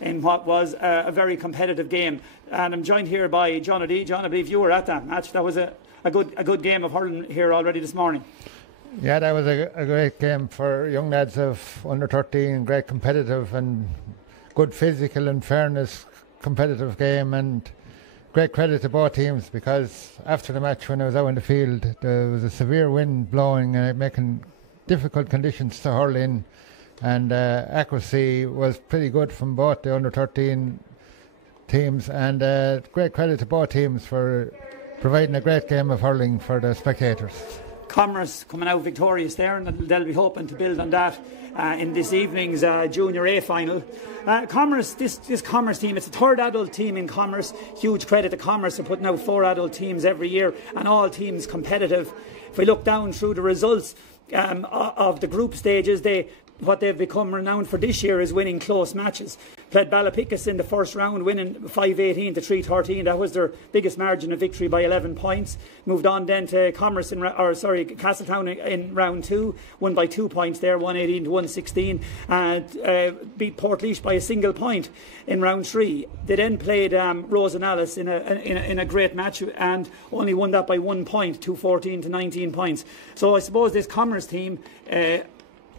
in what was a very competitive game. And I'm joined here by John O'D. John, I believe you were at that match. That was a good game of hurling here already this morning. Yeah, that was a great game for young lads of under 13, great competitive and good physical and fairness competitive game, and great credit to both teams, because after the match when I was out in the field there was a severe wind blowing and making difficult conditions to hurl in, and accuracy was pretty good from both the under 13 teams, and great credit to both teams for providing a great game of hurling for the spectators. Camross coming out victorious there, and they'll be hoping to build on that in this evening's Junior A final. Camross, this Camross team, it's the third adult team in Camross. Huge credit to Camross for putting out 4 adult teams every year, and all teams competitive. If we look down through the results of the group stages, what they've become renowned for this year is winning close matches. Played Ballapicus in the first round, winning 5-18 to 3-13. That was their biggest margin of victory by 11 points. Moved on then to Castletown in round 2, won by 2 points there, 118 to 116. Beat Portlaoise by a single point in round 3. They then played Rosenallis in a great match and only won that by 1 point, 214 to 19 points. So I suppose this Camross team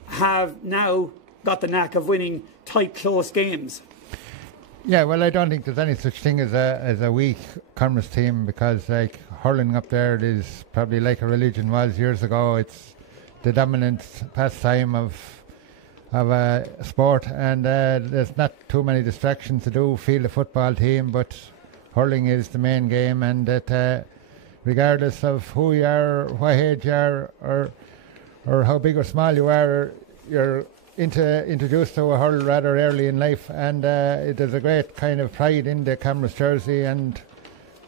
have now got the knack of winning tight, close games. Yeah, well, I don't think there's any such thing as a weak Camross team, because like hurling up there is probably like a religion was years ago. It's the dominant pastime of a sport, and there's not too many distractions to do. Field a football team, but hurling is the main game, and that regardless of who you are, what age you are, or how big or small you are, you're introduced to a hurl rather early in life, and there's a great kind of pride in the Camross jersey and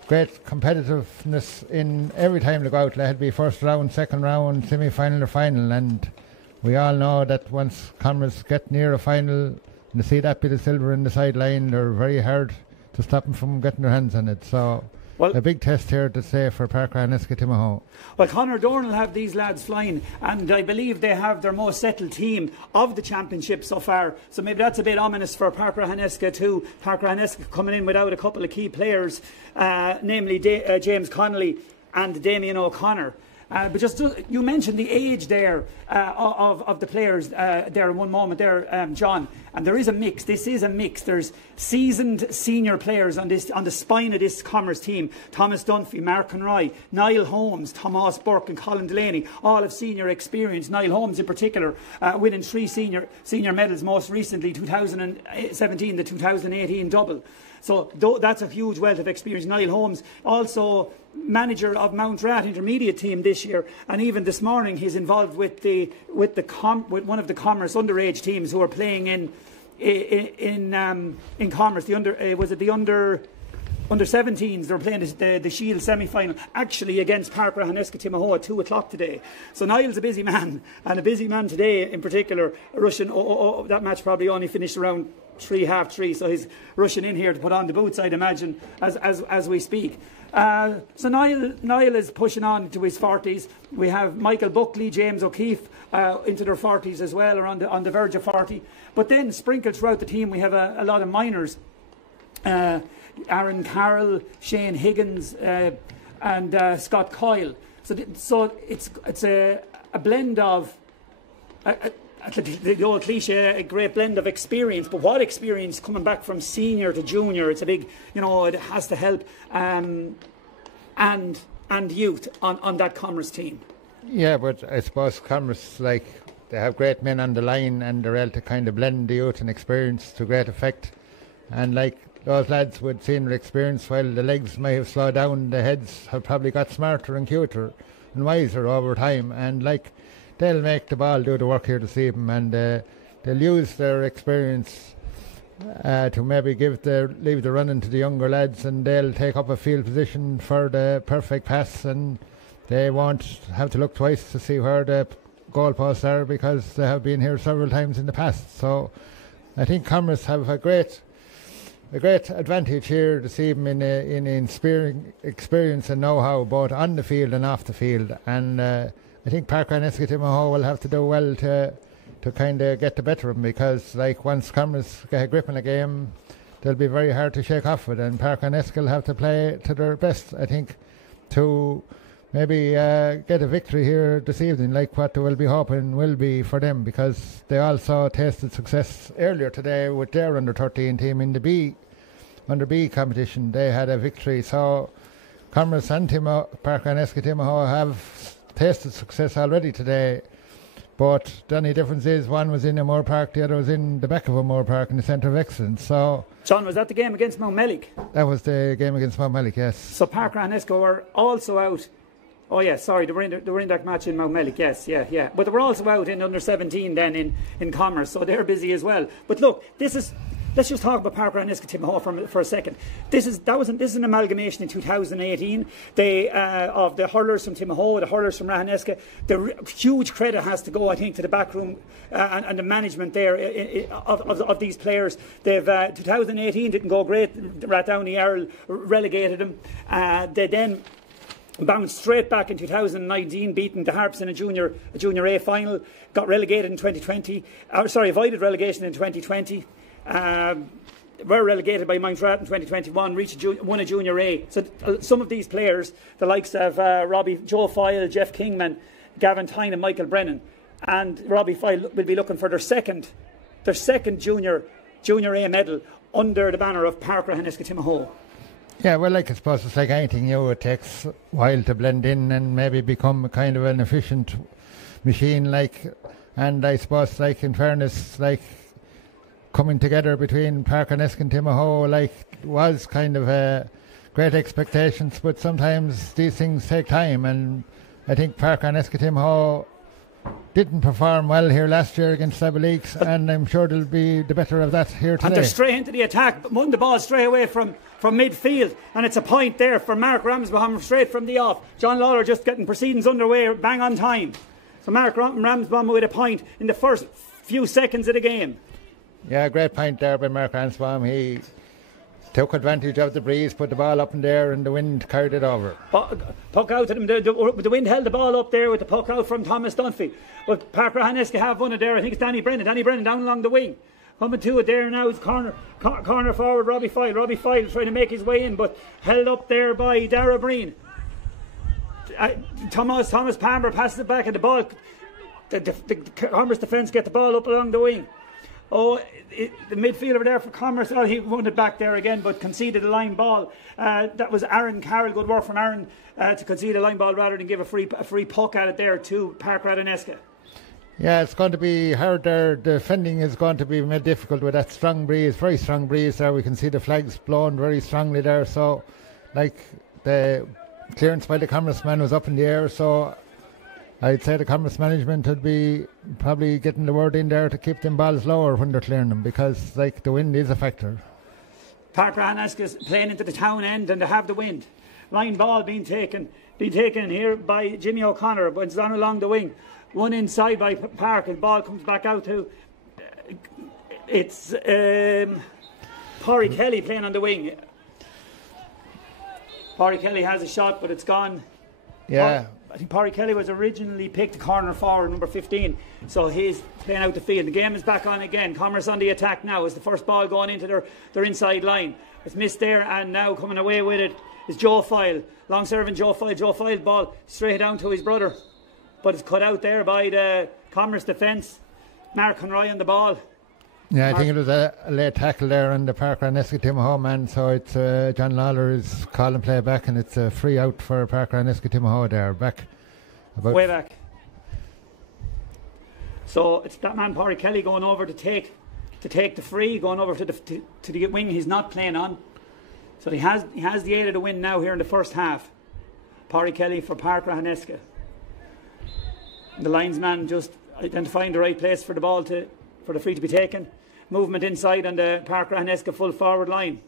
great competitiveness in every time they go out. They had to be first round, second round, semi-final or final, and we all know that once Camross get near a final and they see that bit of silver in the sideline, they're very hard to stop them from getting their hands on it. So a big test here to say for Park-Ratheniska Timahoe. Well, Conor Dorn will have these lads flying, and I believe they have their most settled team of the championship so far. So maybe that's a bit ominous for Park-Ratheniska too. Park-Ratheniska coming in without a couple of key players, namely James Connolly and Damien O'Connor. But just you mentioned the age there of the players there in one moment there, John, and there is a mix. This is a mix. There's seasoned senior players on the spine of this Camross team. Thomas Dunphy, Marc Conroy, Niall Holmes, Tomas Burke and Colm Delaney, all of senior experience. Niall Holmes in particular winning 3 senior medals, most recently 2017 the 2018 double. So that's a huge wealth of experience. Niall Holmes, also manager of Mount Rat intermediate team this year, and even this morning he's involved with one of the Camross underage teams who are playing in Camross. The under 17s. They're playing the Shield semi-final, actually against Park-Ratheniska Timahoe at 2 o'clock today. So Niall's a busy man, and a busy man today in particular. Rushing, that match probably only finished around 3:30, so he's rushing in here to put on the boots, I'd imagine, as we speak. So Niall is pushing on to his 40s. We have Michael Buckley, James O'Keefe into their 40s as well, or on the verge of 40. But then sprinkled throughout the team we have a lot of minors. Aaron Carroll, Shane Higgins and Scott Coyle. So it's a blend of the old cliche, a great blend of experience. But what experience coming back from senior to junior? It's a big, it has to help, and youth on that Camross team. Yeah, but I suppose Camross, they have great men on the line, and they're able to kind of blend the youth and experience to great effect. And those lads with senior experience, while the legs may have slowed down, the heads have probably got smarter and cuter and wiser over time, and they'll make the ball do the work here this evening, and they'll use their experience to maybe leave the running to the younger lads, and they'll take up a field position for the perfect pass, and they won't have to look twice to see where the goalposts are, because they have been here several times in the past. So I think Camross have a great advantage here this evening in experience and know-how, both on the field and off the field. And I think Park-Ratheniska Timahoe will have to do well to to kind of get the better of them, because like once Camross get a grip in a game, they'll be very hard to shake off with, and Park-Ratheniska will have to play to their best, I think, to maybe get a victory here this evening, like what they will be hoping will be for them, because they also tasted success earlier today with their under-13 team in the under B competition. They had a victory, so Camross and Park-Ratheniska Timahoe have tasted success already today. But the only difference is one was in O'Moore Park, the other was in the back of O'Moore Park in the centre of excellence. So, John, was that the game against Mount Mellick? That was the game against Mount Mellick, yes. So Park-Ratheniska were also out. Oh yeah, sorry, they were in that match in Mount Mellick, yes, yeah. But they were also out in under 17 then in Commerce, so they're busy as well. But look, let's just talk about Park-Ratheniska Timahoe for a second. This is an amalgamation in 2018. Of the hurlers from Timahoe, the hurlers from Ratheniska. The huge credit has to go, I think, to the backroom and the management there of these players. They've 2018 didn't go great. Rathdowney Earl relegated them. They then bounced straight back in 2019, beating the Harps in a junior A final. Got relegated in 2020. Avoided relegation in 2020. Were relegated by Mountrat in 2021, won a junior A. So some of these players, the likes of Robbie, Joe Foyle, Geoff Kingman, Gavin, Tynan, Michael Brennan, and Robbie Foyle will be looking for their second junior A medal under the banner of Park-Ratheniska Timahoe. Yeah, well, like I suppose it's like anything, it takes a while to blend in and maybe become kind of an efficient machine, and I suppose, in fairness, coming together between Park-Ratheniska and Timahoe, was kind of great expectations, but sometimes these things take time, and I think Park-Ratheniska Timahoe didn't perform well here last year against Leagues, and I'm sure they'll be the better of that here today. And they're straight into the attack, but won the ball straight away from midfield, and it's a point there for Marc Ramsbottom straight from the off. John Lalor just getting proceedings underway bang on time. So Marc Ramsbottom with a point in the first few seconds of the game. Yeah, great point there by Marc Ramsbottom. He took advantage of the breeze, put the ball up in there, and the wind carried it over. Puck out to them. The wind held the ball up there with the puck out from Tomas Dunphy. But Park-Ratheniska have won it there. I think it's Danny Brennan. Danny Brennan down along the wing. Coming to it there now is corner forward Robbie Foyle. Robbie Foyle trying to make his way in, but held up there by Dara Breen. Thomas Palmer passes it back, and the ball. The Commerce defence get the ball up along the wing. The midfielder there for Commerce, he won it back there again, but conceded a line ball. That was Aaron Carroll. Good work from Aaron to concede a line ball rather than give a free puck at it there to Park-Ratheniska. Yeah, it's going to be hard there. Defending is going to be made difficult with that strong breeze, very strong breeze there. We can see the flags blowing very strongly there. So, the clearance by the Camross man was up in the air. So, I'd say the Camross management would be probably getting the word in there to keep them balls lower when they're clearing them, because the wind is a factor. Park-Ratheniska is playing into the town end, and they have the wind. Line ball being taken here by Jimmy O'Connor, but it's on along the wing. One inside by Park, and the ball comes back out to it's Parry Kelly playing on the wing. Parry Kelly has a shot, but it's gone. Yeah. I think Parry Kelly was originally picked corner forward, number 15, so he's playing out the field. The game is back on again. Commerce on the attack now. It's the first ball going into their inside line. It's missed there, and now coming away with it is Joe Foyle. Long serving Joe Foyle. Joe Foyle ball straight down to his brother, but it's cut out there by the Commerce defence. Marc Conroy on the ball. Yeah, I think it was a late tackle there on the Park-Ratheniska Timahoe man, so it's John Lalor is calling play back, and it's a free out for Park-Ratheniska Timahoe there, way back. So it's that man Parry Kelly going over to take the free, going over to the wing he's not playing on. So he has the aid of the win now here in the first half. Parry Kelly for Park-Ratheniska. The linesman just identifying the right place for the ball for the free to be taken. Movement inside on the Park-Ratheniska full forward line.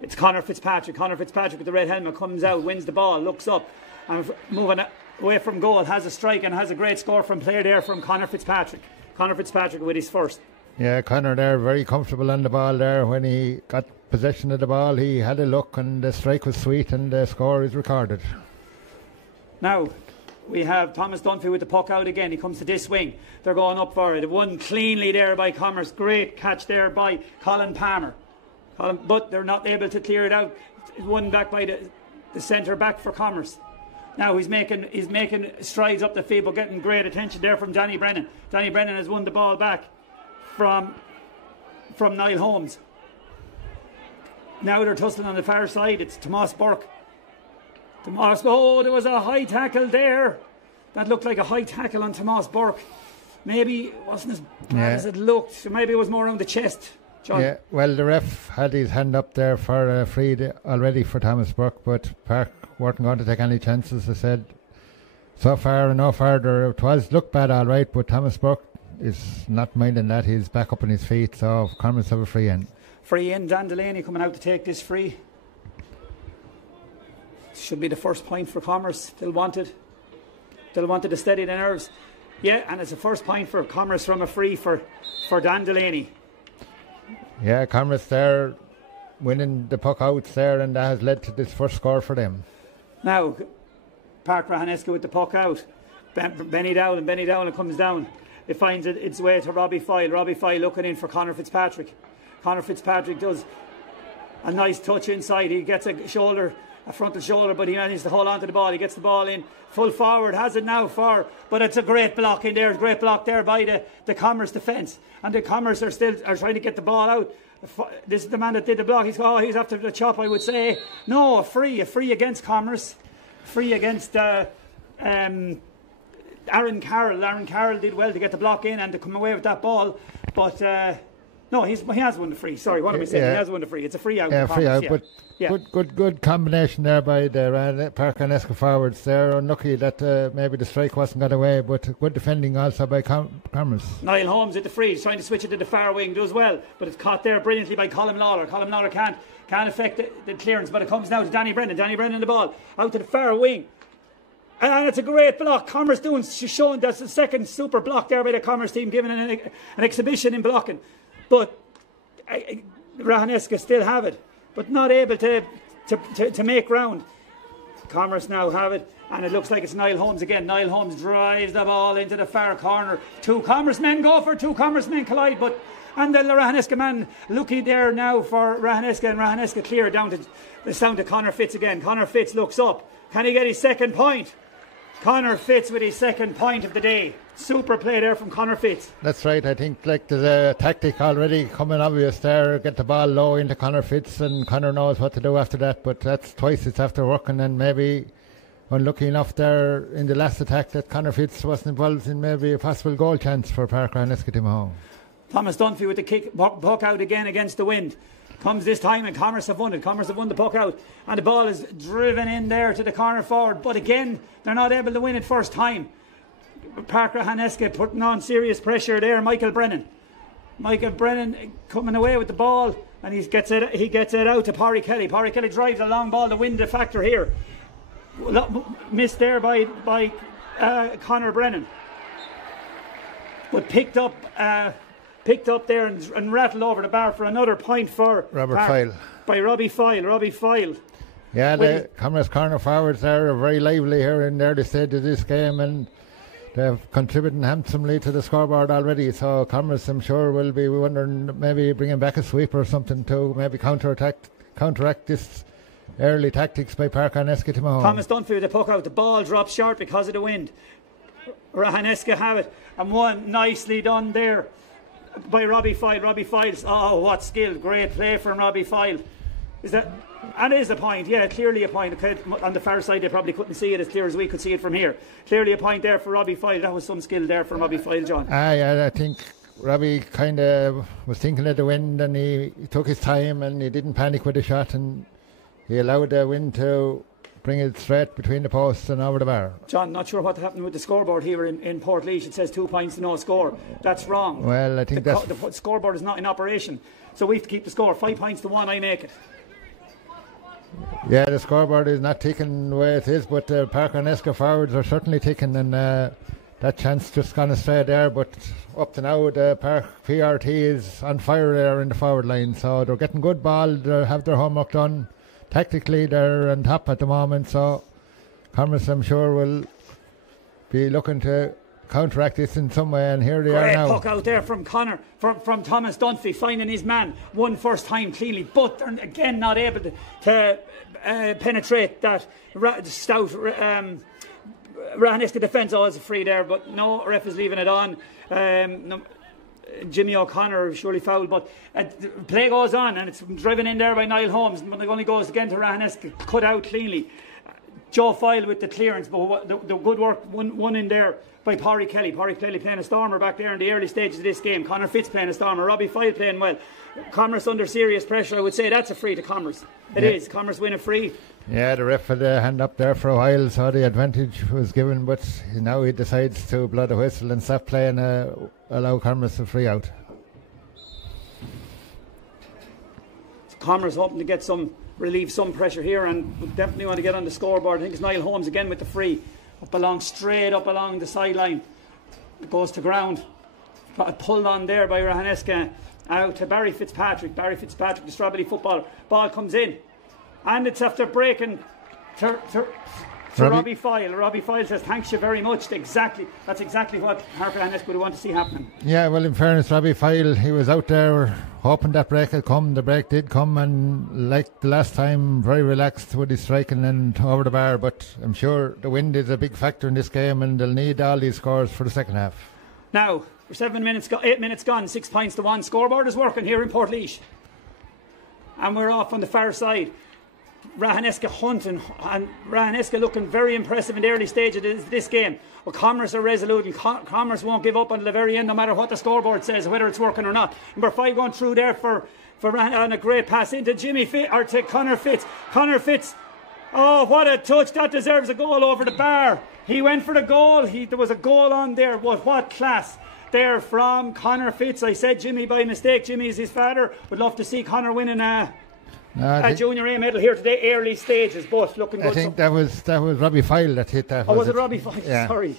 It's Conor Fitzpatrick. Conor Fitzpatrick with the red helmet comes out, wins the ball, looks up, and moving away from goal, has a strike and has a great score from player there from Conor Fitzpatrick. Conor Fitzpatrick with his first. Yeah, Conor there very comfortable on the ball there. When he got possession of the ball, he had a look, and the strike was sweet, and the score is recorded. Now, We have Thomas Dunphy with the puck out again. He comes to this wing. They're going up for it. One cleanly there by Commerce. Great catch there by Colin Palmer. But they're not able to clear it out. One back by the centre back for Commerce. Now he's making strides up the field, but getting great attention there from Danny Brennan. Danny Brennan has won the ball back from Niall Holmes. Now they're tussling on the far side. It's Tomas Burke. Tomas, oh, there was a high tackle there. That looked like a high tackle on Tomas Burke. Maybe it wasn't as bad as it looked. Maybe it was more around the chest. John. Yeah, well, the ref had his hand up there for a free already for Thomas Burke, but Park weren't going to take any chances. They said so far and no further. It was looked bad all right, but Thomas Burke is not minding that. He's back up on his feet, so Cormac have a free in. Free in, Dan Delaney coming out to take this free. Should be the first point for Commerce. They'll want it. They'll want it to steady the nerves. Yeah, and it's the first point for Commerce from a free for Dan Delaney. Yeah, Commerce there winning the puck outs there, and that has led to this first score for them. Now, Park-Ratheniska with the puck out. Benny Dowling comes down. It finds its way to Robbie Foyle. Robbie Foyle looking in for Conor Fitzpatrick. Conor Fitzpatrick does a nice touch inside. He gets a frontal shoulder, but he manages to hold on to the ball. He gets the ball in full forward, has it now but it's a great block in there. Great block there by the Commerce defence. And the Commerce are trying to get the ball out. This is the man that did the block. He's after the chop, I would say. No, a free against Commerce. Free against Aaron Carroll. Aaron Carroll did well to get the block in and to come away with that ball. But no, he has won the free. Sorry, what am I saying? He has won the free. It's a free out. Yeah, free out. Yeah. But good combination there by the Park-Ratheniska forwards there. Unlucky that maybe the strike wasn't got away, but good defending also by Camross. Niall Holmes at the free. He's trying to switch it to the far wing. Does well, but it's caught there brilliantly by Colm Lalor. Colm Lalor can't affect the clearance, but it comes now to Danny Brennan. Danny Brennan the ball out to the far wing. And it's a great block. Commerce showing that's the second super block there by the Commerce team, giving an exhibition in blocking. But Ratheniska still have it, but not able to make ground. Commerce now have it, and it looks like it's Niall Holmes again. Niall Holmes drives the ball into the far corner. Two Commerce men collide, and the Ratheniska man looking there now for Ratheniska, and Ratheniska clear down to Conor Fitz again. Conor Fitz looks up. Can he get his second point? Conor Fitz with his second point of the day. Super play there from Conor Fitz. That's right. I think there's a tactic already coming obvious there. Get the ball low into Conor Fitz, and Conor knows what to do after that. But that's twice it's after working, and maybe unlucky enough there in the last attack that Conor Fitz wasn't involved in maybe a possible goal chance for Park-Ratheniska Timahoe. Thomas Dunphy with the kick, puck out again against the wind. Comes this time, and Commerce have won it. Commerce have won the puck out, and the ball is driven in there to the corner forward. But again, they're not able to win it first time. Park-Ratheniska putting on serious pressure there. Michael Brennan coming away with the ball, and he gets it out to Parry Kelly. Parry Kelly drives a long ball to win the factor here. Missed there by Conor Brennan, but picked up there and rattled over the bar for another point for Foyle. By Robbie Foyle. Yeah, the Camross corner forwards are very lively here in the early stage of this game, and they've contributed handsomely to the scoreboard already. So Camross, I'm sure, will be wondering maybe bringing back a sweeper or something to maybe counteract this early tactics by Park-Ratheniska Timahoe. Thomas Dunphy with the puck out. The ball drops short because of the wind. Ratheniska have it, and one nicely done there by Robbie Foyle. Robbie Foyle, oh, what skill. Great play from Robbie Foyle. And it is a point, yeah, clearly a point. On the far side, they probably couldn't see it as clear as we could see it from here. Clearly a point there for Robbie Foyle. That was some skill there from Robbie Foyle, John. Yeah, I think Robbie kind of was thinking of the wind, and he took his time, and he didn't panic with the shot, and he allowed the wind to bring it straight between the posts and over the bar. John, not sure what happened with the scoreboard here in Portlaoise. It says 2 points to no score. That's wrong. Well, I think the scoreboard is not in operation, so we have to keep the score. 5 points to 1, I make it. Yeah, the scoreboard is not ticking the way it is, but Park-Ratheniska forwards are certainly ticking, and that chance just gone astray there. But up to now, the Park PRT is on fire there in the forward line, so they're getting good ball. They have their homework done. Tactically, they're on top at the moment, so Camross, I'm sure, will be looking to counteract this in some way, and here they are now. Puck out there from Conor, from Thomas Dunphy, finding his man one first time cleanly, but they're again not able to penetrate that stout Ratheniska defence. Always a free there, but no, ref is leaving it on. Jimmy O'Connor surely fouled, but the play goes on, and it's driven in there by Niall Holmes, but it only goes again to Ratheniska, cut out cleanly. Joe Foyle with the clearance, but the good work one in there by Pádraig Kelly. Pádraig Kelly playing a stormer back there in the early stages of this game. Conor Fitz playing a stormer. Robbie Foyle playing well. Commerce under serious pressure. I would say that's a free to Commerce. It is. Commerce win a free. Yeah, the ref had a hand up there for a while, so the advantage was given, but now he decides to blow the whistle and stop play and allow Commerce a free out. Commerce hoping to get relieve some pressure here, and would definitely want to get on the scoreboard. I think it's Niall Holmes again with the free. Straight up along the sideline. It goes to ground. Pulled on there by Ratheniska. Out to Barry Fitzpatrick. Barry Fitzpatrick, the Strawberry footballer. Ball comes in. And it's after breaking to Robbie Foyle. Robbie Foyle says, thanks you very much. That's exactly what Park-Ratheniska would want to see happening. Yeah, well, in fairness, Robbie Foyle, he was out there hoping that break had come. The break did come, and like the last time, very relaxed with his striking and over the bar. But I'm sure the wind is a big factor in this game, and they'll need all these scores for the second half. Now, 8 minutes gone, 6 points to 1. Scoreboard is working here in Portlaoise. And we're off on the far side. Ratheniska hunting, and Ratheniska looking very impressive in the early stage of this game. Well, Commerce are resolute, and Commerce won't give up until the very end, no matter what the scoreboard says, whether it's working or not. Number 5 going through there for and a great pass into to Conor Fitz. Conor Fitz, oh, what a touch! That deserves a goal over the bar. He went for the goal. There was a goal on there. What class there from Conor Fitz. I said Jimmy by mistake. Jimmy is his father. Would love to see Conor winning a Junior A medal here today, early stages, but looking good. I think that was Robbie Foyle that hit that. Oh, was it Robbie Foyle? Yeah. Sorry.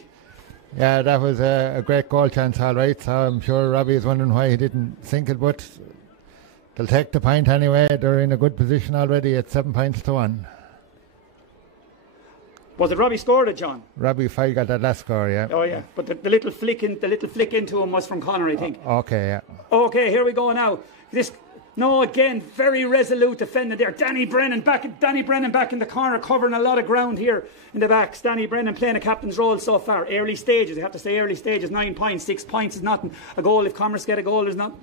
Yeah, that was a great goal chance, all right. So I'm sure Robbie is wondering why he didn't sink it, but they'll take the point anyway. They're in a good position already at 7 points to 1. Was it Robbie scored it, John? Robbie Foyle got that last score, yeah. Oh yeah, but the little flick into him was from Conor, I think. Okay, yeah. Okay, here we go now. Again, very resolute defending there. Danny Brennan back in the corner, covering a lot of ground here in the backs. Danny Brennan playing a captain's role so far. Early stages, you have to say early stages. 9 points, 6 points is nothing. A goal, if Commerce get a goal, it's not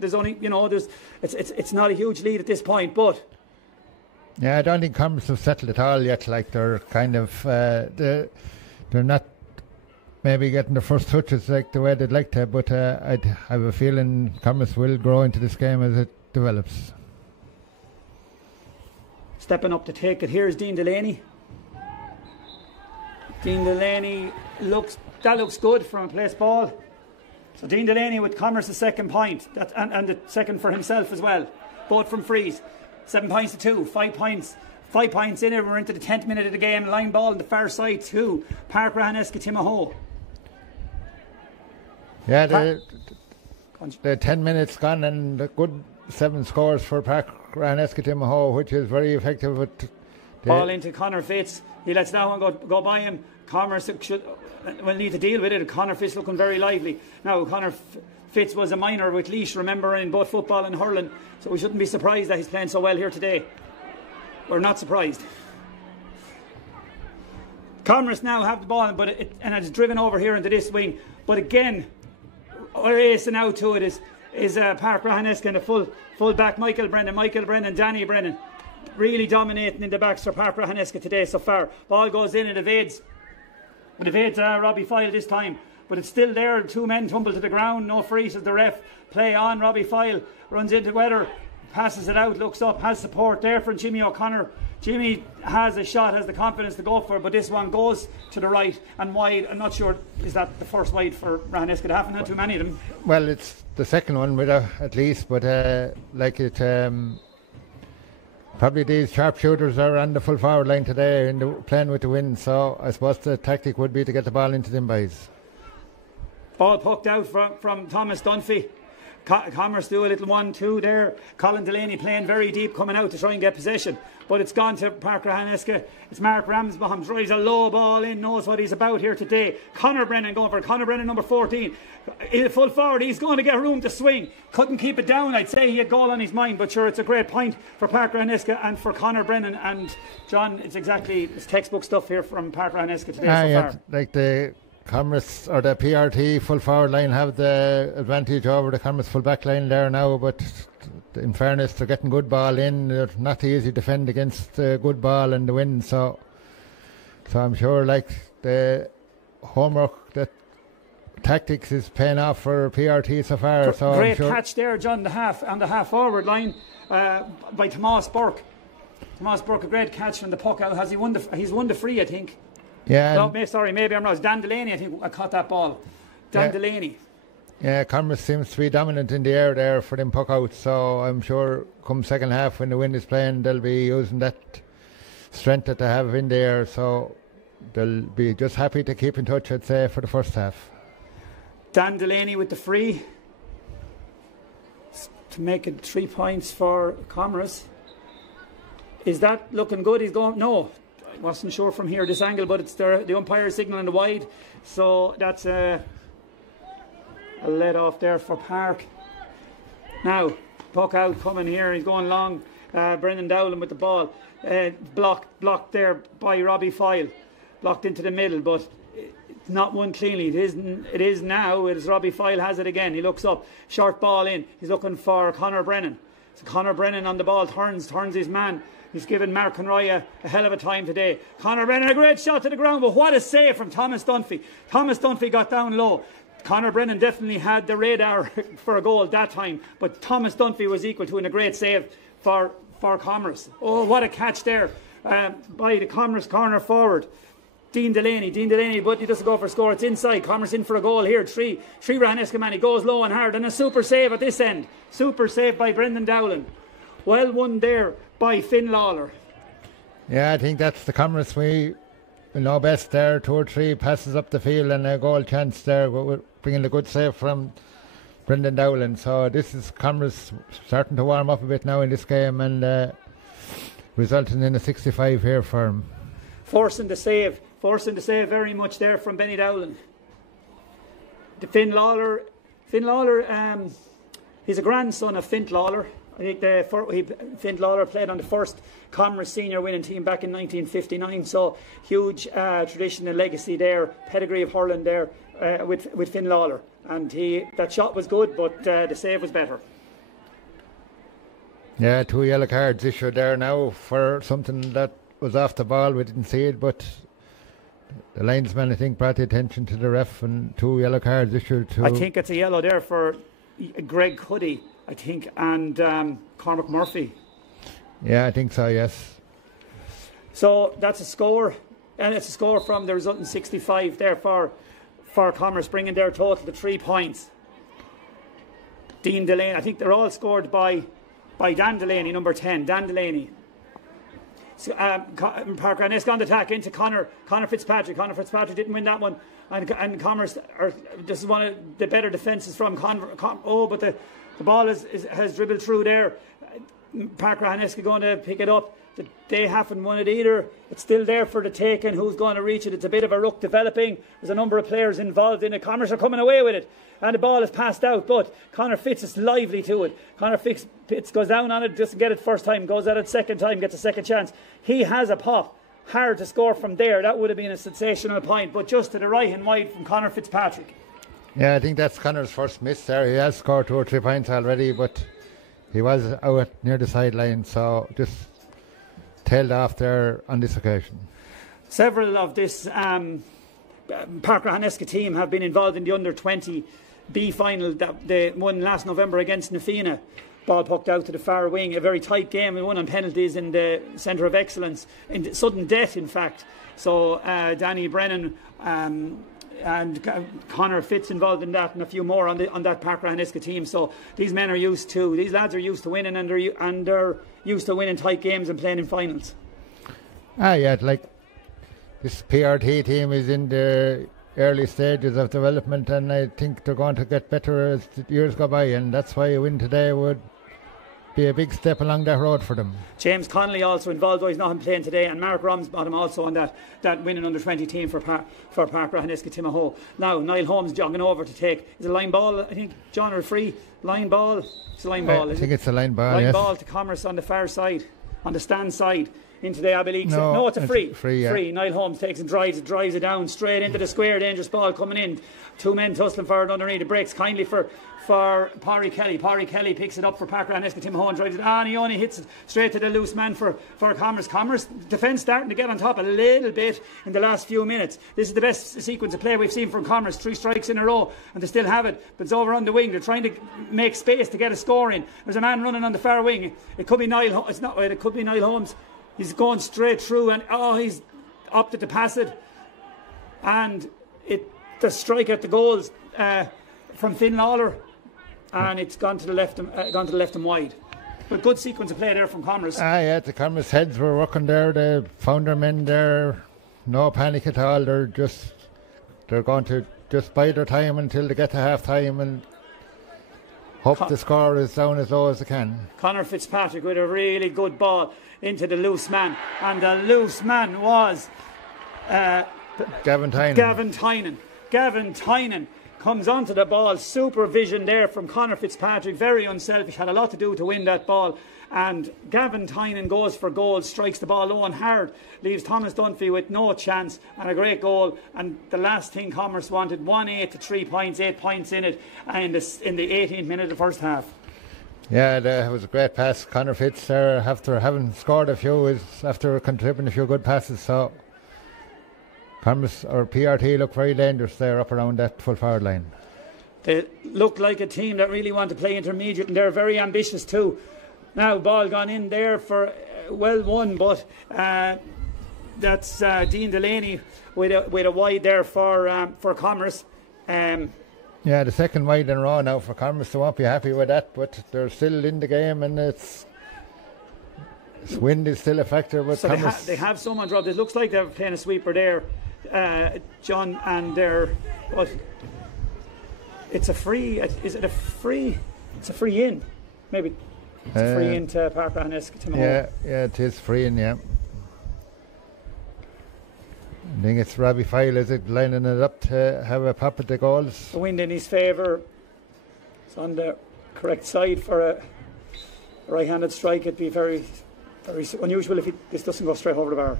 a huge lead at this point, but. Yeah, I don't think Commerce have settled at all yet. Like they're kind of, they're not maybe getting the first touches like the way they'd like to. But I have a feeling Commerce will grow into this game as it develops. Stepping up to take it. Here's Dean Delaney. Dean Delaney looks good from a place ball. So Dean Delaney with Commerce's second point, and the second for himself as well. Both from frees. 7 points to 2. 5 points. 5 points in it. We're into the 10th minute of the game. Line ball on the far side to Park-Ratheniska Timahoe. Yeah, the 10 minutes gone, and a good 7 scores for Park-Ratheniska Timahoe, which is very effective. Ball into Conor Fitz. He lets that one go by him. Commerce will need to deal with it. Conor Fitz looking very lively. Now, Conor Fitz was a minor with Laois, remember, in both football and hurling, so we shouldn't be surprised that he's playing so well here today. We're not surprised. Commerce now have the ball, but it's driven over here into this wing. But again, racing out to it is Park-Ratheniska and the full back Michael Brennan, Danny Brennan, really dominating in the backs for Park-Ratheniska today so far. Ball goes in and evades Robbie Foyle this time. But it's still there. 2 men tumble to the ground. No free, says the ref. Play on. Robbie Foyle runs into weather, passes it out, looks up, has support there from Jimmy O'Connor. Jimmy has a shot, has the confidence to go for it, but this one goes to the right and wide. I'm not sure, is that the first wide for Ratheniska? There haven't had too many of them. Well, it's the second one at least, but probably these sharpshooters are on the full forward line today and playing with the wind, so I suppose the tactic would be to get the ball into them boys. Ball poked out from Thomas Dunphy. Commerce do a little 1-2 there. Colin Delaney playing very deep, coming out to try and get possession. But it's gone to Park-Ratheniska. It's Marc Ramsbottom, drives a low ball in, knows what he's about here today. Brennan going for it. Brennan, number 14. Full forward, he's going to get room to swing. Couldn't keep it down. I'd say he had goal on his mind, but sure, it's a great point for Park-Ratheniska and for Brennan. And John, it's textbook stuff here from Park-Ratheniska today so far. Like the Camross or the PRT full forward line have the advantage over the Camross full back line there now, but in fairness, they're getting good ball in. They're not easy to defend against good ball and the wind, so I'm sure like the homework, that tactics is paying off for PRT so far. So great catch there, John, on the half forward line by Tomas Burke. Tomas Burke, a great catch from the puck out. He's won the free, I think. Yeah. No, sorry, maybe I'm wrong. Dan Delaney, I think, I caught that ball. Delaney. Yeah, Camross seems to be dominant in the air there for them puck out, so I'm sure come second half when the wind is playing, they'll be using that strength that they have in the air, so they'll be just happy to keep in touch, I'd say, for the first half. Dan Delaney with the free to make it 3 points for Camross. Is that looking good? He's going, no. I wasn't sure from here this angle, but it's the umpire signal in the wide, so that's a let off there for Park. Now puck out coming here, he's going long. Brennan Dowling with the ball, blocked there by Robbie Foyle, blocked into the middle, but it's not won cleanly. It is now. It is Robbie Foyle has it again. He looks up, short ball in. He's looking for Brennan. So Brennan on the ball, turns his man. He's given Marc Conroy a hell of a time today. Brennan, a great shot to the ground, but what a save from Thomas Dunphy. Thomas Dunphy got down low. Brennan definitely had the radar for a goal that time, but Thomas Dunphy was equal to, and a great save for Camross. Oh, what a catch there by the Camross corner forward. Dean Delaney, but he doesn't go for a score. It's inside. Camross in for a goal here. Three Ratheniska man. He goes low and hard, and a super save at this end. Super save by Brendan Dowling. Well won there by Finn Lalor. Yeah, I think that's the Camross we know best there. 2 or 3 passes up the field and a goal chance there. But we're bringing a good save from Brendan Dowling. So this is Camross starting to warm up a bit now in this game, and resulting in a 65 here for him. Forcing the save very much there from Benny Dowling. The Finn Lalor, he's a grandson of Finn Lalor. I think Finn Lalor played on the first Camross senior winning team back in 1959, so huge tradition and legacy there, pedigree of hurling there with Finn Lalor. And that shot was good, but the save was better. Yeah, 2 yellow cards issued there now for something that was off the ball. We didn't see it, but the linesman, I think, brought the attention to the ref, and 2 yellow cards issued to... I think it's a yellow there for Greg Cuddy, I think, and Cormac Murphy. Yeah, I think so, yes. So that's a score, and it's a score from the resulting 65 there for Camross, bringing their total to 3 points. Dean Delaney, I think they're all scored by Dan Delaney, number 10, Dan Delaney. So, Park-Ratheniska on the attack into Conor Fitzpatrick. Conor Fitzpatrick didn't win that one, and Camross, this is one of the better defences from but the ball has dribbled through there. Park-Ratheniska going to pick it up. They haven't won it either. It's still there for the taking. Who's going to reach it? It's a bit of a ruck developing. There's a number of players involved in it. Camross are coming away with it, and the ball is passed out, but Conor Fitz is lively to it. Conor Fitz goes down on it, doesn't get it first time, goes at it second time, gets a second chance. He has a pop. Hard to score from there. That would have been a sensational point, but just to the right and wide from Conor Fitzpatrick. Yeah, I think that's Conor's first miss there. He has scored 2 or 3 points already, but he was out near the sideline, so just tailed off there on this occasion. Several of this Park-Ratheniska team have been involved in the under-20 B final that they won last November against Nafina. Ball pucked out to the far wing. A very tight game. We won on penalties in the centre of excellence, in sudden death, in fact. So Danny Brennan and Conor Fitz involved in that, and a few more on that Park-Ratheniska team. So these lads are used to winning, and they're used to winning tight games and playing in finals. Yeah, like this PRT team is in the early stages of development, and I think they're going to get better as the years go by, and that's why a win today would be a big step along that road for them. James Connolly also involved, though he's not playing today, and Marc Ramsbottom also on that winning under 20 team for Park-Ratheniska Timahoe. Now Niall Holmes jogging over to take, is a line ball, I think, John, or free line ball? It's a line ball, I think it's a line ball, line ball to Commerce on the far side, on the stand side, into the Abbey League. No, it's a free. Yeah. Niall Holmes takes and drives it down straight into the square. Dangerous ball coming in. Two men tussling for it underneath. It breaks kindly for Parry Kelly. Parry Kelly picks it up for Park-Ratheniska Timahoe and drives it on. He only hits it straight to the loose man for Commerce. Commerce defence starting to get on top a little bit in the last few minutes. This is the best sequence of play we've seen from Commerce. 3 strikes in a row and they still have it, but it's over on the wing. They're trying to make space to get a score in. There's a man running on the far wing. It could be Niall. It's not right. It could be Niall Holmes. He's going straight through and he's opted to pass it, and the strike at the goals from Finn Lalor, and it's gone to the left and wide. But good sequence of play there from Commerce. Yeah, the Commerce heads were working there. They found their men there. No panic at all. They're going to just bide their time until they get to half time and hope the score is down as low as they can. Conor Fitzpatrick with a really good ball into the loose man, and the loose man was Gavin Tynan. Gavin Tynan comes onto the ball. Supervision there from Conor Fitzpatrick, very unselfish, had a lot to do to win that ball, and Gavin Tynan goes for goal, strikes the ball low and hard, leaves Thomas Dunphy with no chance, and a great goal. And the last thing Commerce wanted, 1-8 to 3 points, 8 points in it, in the 18th minute of the first half. Yeah, it was a great pass. Conor Fitz there, after having scored a few, is after contributing a few good passes. So Commerce or PRT look very dangerous there up around that full forward line. They look like a team that really want to play intermediate, and they're very ambitious too. Now ball gone in there for well won, but that's Dean Delaney with a wide there for Commerce. Yeah, the second wide in a row now for Commerce. They won't be happy with that, but they're still in the game, and wind is still a factor. But so they have someone dropped. It looks like they're playing a sweeper there, John, and but it's a free. Is it a free? It's a free in, maybe. It's a free in to Park-Ratheniska Timahoe. Yeah, it is free in. Yeah. I think it's Robbie Foyle, is it, lining it up to have a pop at the goals. The wind in his favour. It's on the correct side for a right-handed strike. It'd be very, very unusual if this doesn't go straight over the bar.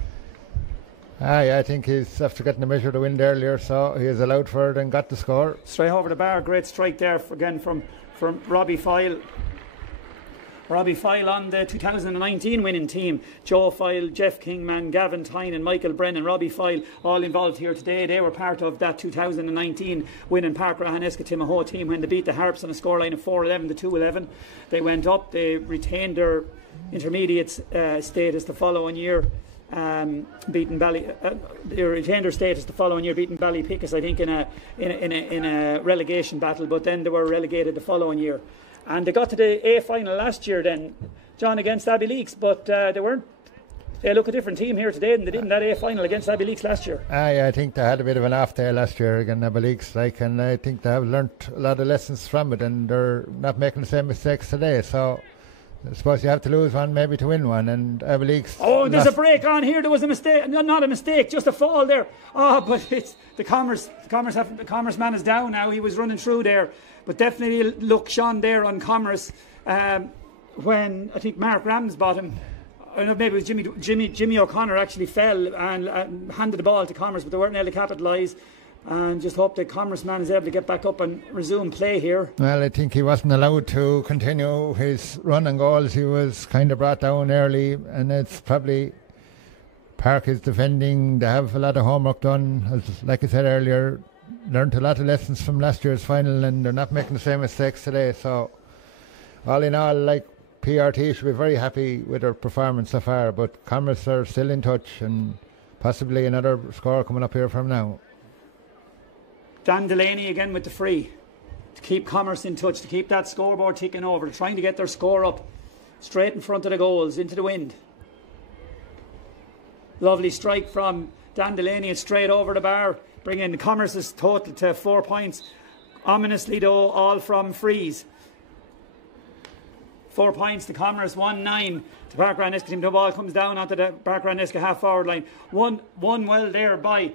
Yeah, I think he's after getting the measure of the wind earlier, so he is allowed for it and got the score. Straight over the bar, great strike there again from Robbie Foyle. Robbie Foyle on the 2019 winning team. Joe Foyle, Geoff Kingman, Gavin Tynan, Michael Brennan, Robbie Foyle, all involved here today. They were part of that 2019 winning Park-Ratheniska Timahoe team when they beat the Harps on a scoreline of 4-11 to 2-11. They went up, they retained their intermediate status the following year. Beating they retained their status the following year, beating Ballypickus, I think, in a relegation battle, but then they were relegated the following year. And they got to the A final last year then, John, against Abbey Leaks, but they weren't. They look a different team here today than they did in that A final against Abbey Leaks last year. I think they had a bit of an off day last year against Abbey Leaks, and I think they have learnt a lot of lessons from it, and they're not making the same mistakes today. So I suppose you have to lose one maybe to win one, and Abbey Leaks. Oh, there's a break on here. There was a mistake, not a mistake, just a fall there. Oh, but it's the Commerce man is down now. He was running through there, but definitely look Sean there on Commerce when I think Marc Ramsbottom, I don't know, maybe it was Jimmy O'Connor actually fell and handed the ball to Commerce, but they weren't able to capitalise. And just hope the Commerce man is able to get back up and resume play here. Well, I think he wasn't allowed to continue his run and goals. He was kind of brought down early, and it's probably Park is defending. They have a lot of homework done. As like I said earlier, learned a lot of lessons from last year's final, and they're not making the same mistakes today. So all in all, like, PRT should be very happy with their performance so far, but Commerce are still in touch, and possibly another score coming up here from now. Dan Delaney again with the free to keep Commerce in touch, to keep that scoreboard ticking over, trying to get their score up straight in front of the goals, into the wind. Lovely strike from Dan Delaney and straight over the bar. bring in Commerce's total to 4 points. Ominously though, all from frees. 4 points to Commerce, 1-9 to Park-Ratheniska team. The ball comes down onto the Park-Ratheniska half forward line. One well there by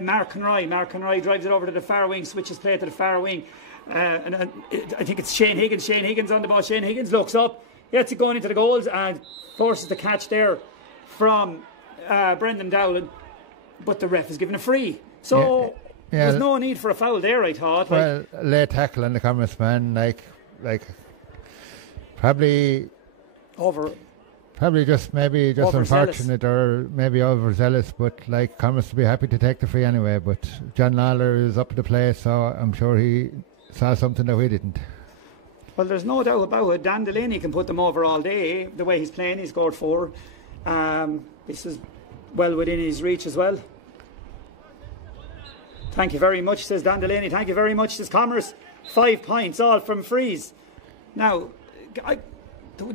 Marc Conroy. Marc Conroy drives it over to the far wing, switches play to the far wing. And I think it's Shane Higgins. Shane Higgins on the ball. Shane Higgins looks up, gets it going into the goals and forces the catch there from Brendan Dowling. But the ref is given a free. So there's no need for a foul there, I thought. Well, late tackle on the Commerce man, like probably just unfortunate or maybe overzealous, but like Commerce will be happy to take the free anyway. But John Lalor is up to the play, so I'm sure he saw something that we didn't. Well, there's no doubt about it. Dan Delaney can put them over all day. The way he's playing, he scored 4. This is well within his reach as well. Thank you very much, says Dan Delaney. Thank you very much, says Commerce. 5 points, all from frees. Now, do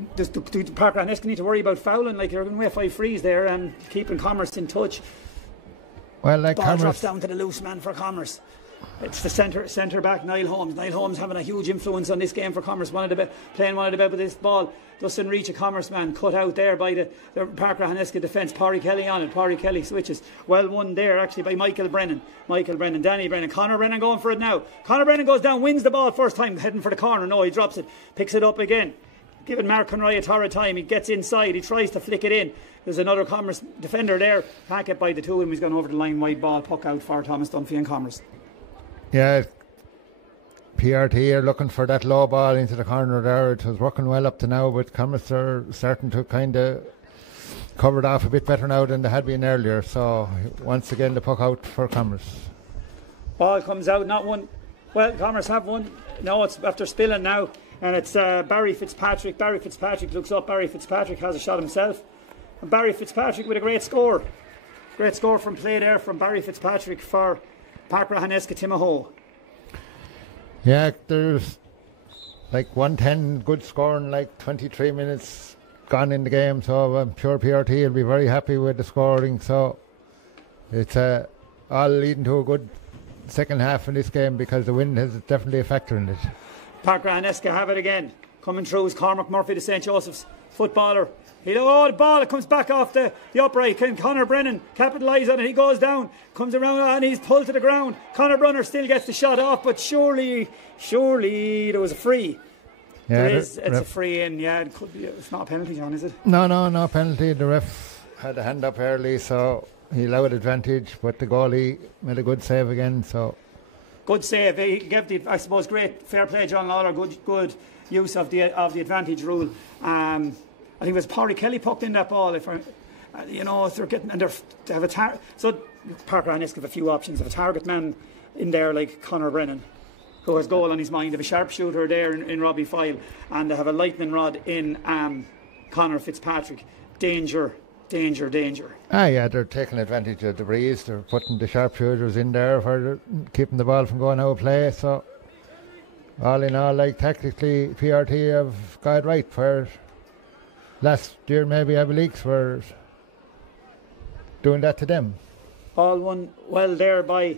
Park-Ratheniska need to worry about fouling? Like, you're going to away 5 frees there and keeping Commerce in touch. Well, like ball Commerce drops down to the loose man for Commerce. It's the centre back, Niall Holmes. Niall Holmes having a huge influence on this game for Commerce. Playing one of the best, but this ball doesn't reach a Commerce man. Cut out there by the Park-Ratheniska defence. Parry Kelly on it. Parry Kelly switches. Well won there actually by Michael Brennan. Danny Brennan. Conor Brennan going for it now. Conor Brennan goes down, wins the ball first time, heading for the corner. No, he drops it. Picks it up again. Giving Marc Conroy a torrid time. He gets inside. He tries to flick it in. There's another Commerce defender there. Can't get by the two, and he's gone over the line. Wide ball. Puck out for Thomas Dunphy and Commerce. Yeah, PRT are looking for that low ball into the corner there. It was working well up to now, but Commerce are starting to kind of cover it off a bit better now than they had been earlier. So once again, the puck out for Commerce. Ball comes out, not one. Well, Commerce have one. No, it's after spilling now, and it's Barry Fitzpatrick. Barry Fitzpatrick looks up. Barry Fitzpatrick has a shot himself, and Barry Fitzpatrick with a great score. Great score from play there from Barry Fitzpatrick for Park-Ratheniska Timahoe. Yeah, there's like 110 good scoring, like 23 minutes gone in the game, so I'm sure PRT will be very happy with the scoring. So it's all leading to a good second half in this game because the wind is definitely a factor in it. Park-Ratheniska have it again. Coming through is Cormac Murphy, the St. Joseph's footballer. The ball, it comes back off the upright. Can Conor Brennan capitalise on it? He goes down, comes around and he's pulled to the ground. Conor Brennan still gets the shot off, but surely there was a free. Yeah, it's a free in. Yeah, it could be. It's not a penalty, John, is it? No penalty. The ref had a hand up early, so he allowed advantage, but the goalie made a good save again. So good save. He gave the, I suppose, great fair play, John Lalor. Good use of the advantage rule. I think it was Parry Kelly poked in that ball. If they're getting and they have a target. So Park-Ratheniska have a few options. They have a target man in there like Conor Brennan, who has goal on his mind. They have a sharpshooter there in Robbie Foyle, and they have a lightning rod in Conor Fitzpatrick. Danger. Yeah, they're taking advantage of the breeze. They're putting the sharpshooters in there for keeping the ball from going out of play. So all in all, like tactically, PRT have got it right. Where last year maybe Abbey Leaks were doing that to them. All one well there by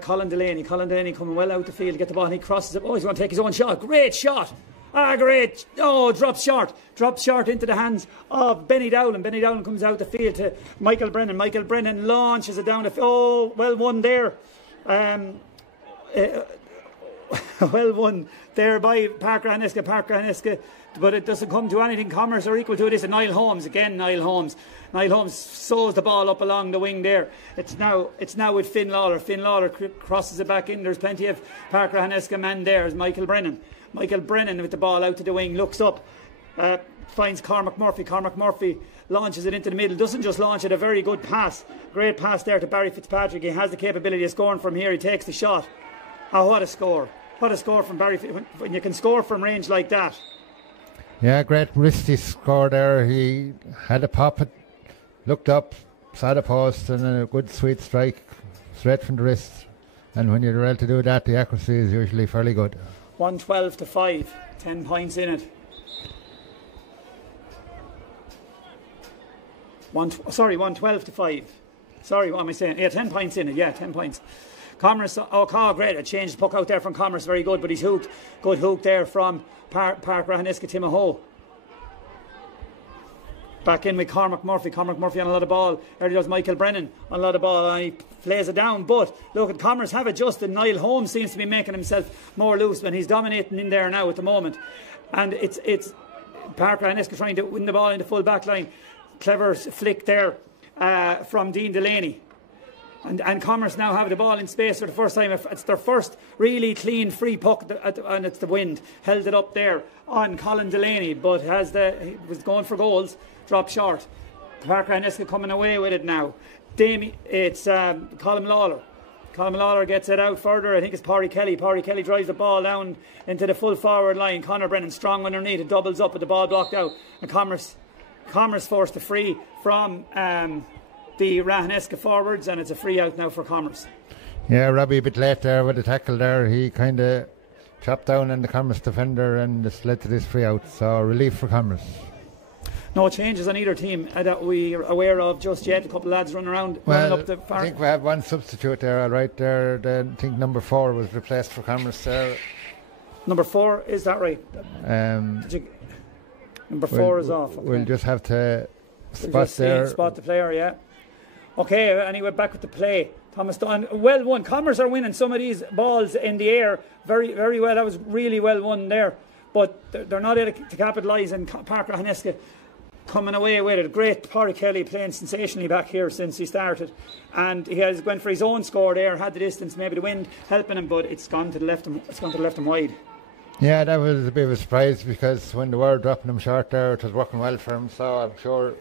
Colin Delaney. Colin Delaney coming well out the field to get the ball, and he crosses it. Oh, he's going to take his own shot. Great shot. Great. Oh, drops short into the hands of Benny Dowling. Benny Dowling comes out the field to Michael Brennan. Michael Brennan launches it down the field. Oh, well won there. Well won there by Park-Ratheniska, but it doesn't come to anything. Commerce are equal to it. It's Niall Holmes again. Niall Holmes sews the ball up along the wing there. It's now with Finn Lalor. Finn Lalor crosses it back in. There's plenty of Park-Ratheniska men there. It's Michael Brennan with the ball out to the wing, looks up, finds Cormac Murphy. Cormac Murphy launches it into the middle. Doesn't just launch it, a very good pass. Great pass there to Barry Fitzpatrick. He has the capability of scoring from here. He takes the shot. Oh, what a score. What a score from Barry. When you can score from range like that. Yeah, great wristy score there. He had a pop, looked up, saw the post, and a good sweet strike straight from the wrist. And when you're able to do that, the accuracy is usually fairly good. 112-5, 10 points in it. 112-5. Sorry, what am I saying? Yeah, 10 points in it. Yeah, 10 points. Camross, oh, great. A changed puck out there from Camross, very good, but he's hooked. Good hook there from Park-Ratheniska Timahoe. Back in with Cormac Murphy. Cormac Murphy on a lot of ball. Early does Michael Brennan on a lot of ball, and he plays it down. But look, at Camross have adjusted. Niall Holmes seems to be making himself more loose, but he's dominating in there now at the moment. And it's Park-Ratheniska trying to win the ball in the full back line. Clever flick there from Dean Delaney. And Camross now have the ball in space for the first time. It's their first really clean free puck, and it's the wind. Held it up there on Colin Delaney, but he was going for goals, dropped short. Park-Ratheniska coming away with it now. It's Colm Lalor. Colm Lalor gets it out further. I think it's Parry Kelly. Parry Kelly drives the ball down into the full forward line. Conor Brennan strong underneath. It doubles up with the ball blocked out. And Camross forced the free from the Ratheniska forwards, and it's a free out now for Camross. Yeah, Robbie a bit late there with the tackle there. He kind of chopped down on the Camross defender, and it's led to this free out. So relief for Camross. No changes on either team that we are aware of just yet. A couple of lads running around. Well, running up the I think we have one substitute there, all right there. I think number 4 was replaced for Camross there. Number 4, is that right? Number 4 is off. Okay. We'll just have to spot the player, yeah. Okay, anyway, back with the play. Thomas Dunn, well won. Camross are winning some of these balls in the air very, very well. That was really well won there. But they're not able to capitalise, and Park-Ratheniska coming away with it. Great Parry Kelly playing sensationally back here since he started. And he has went for his own score there, had the distance, maybe the wind helping him, but it's gone to the left and wide. Yeah, that was a bit of a surprise, because when they were dropping him short there, it was working well for him, so I'm sure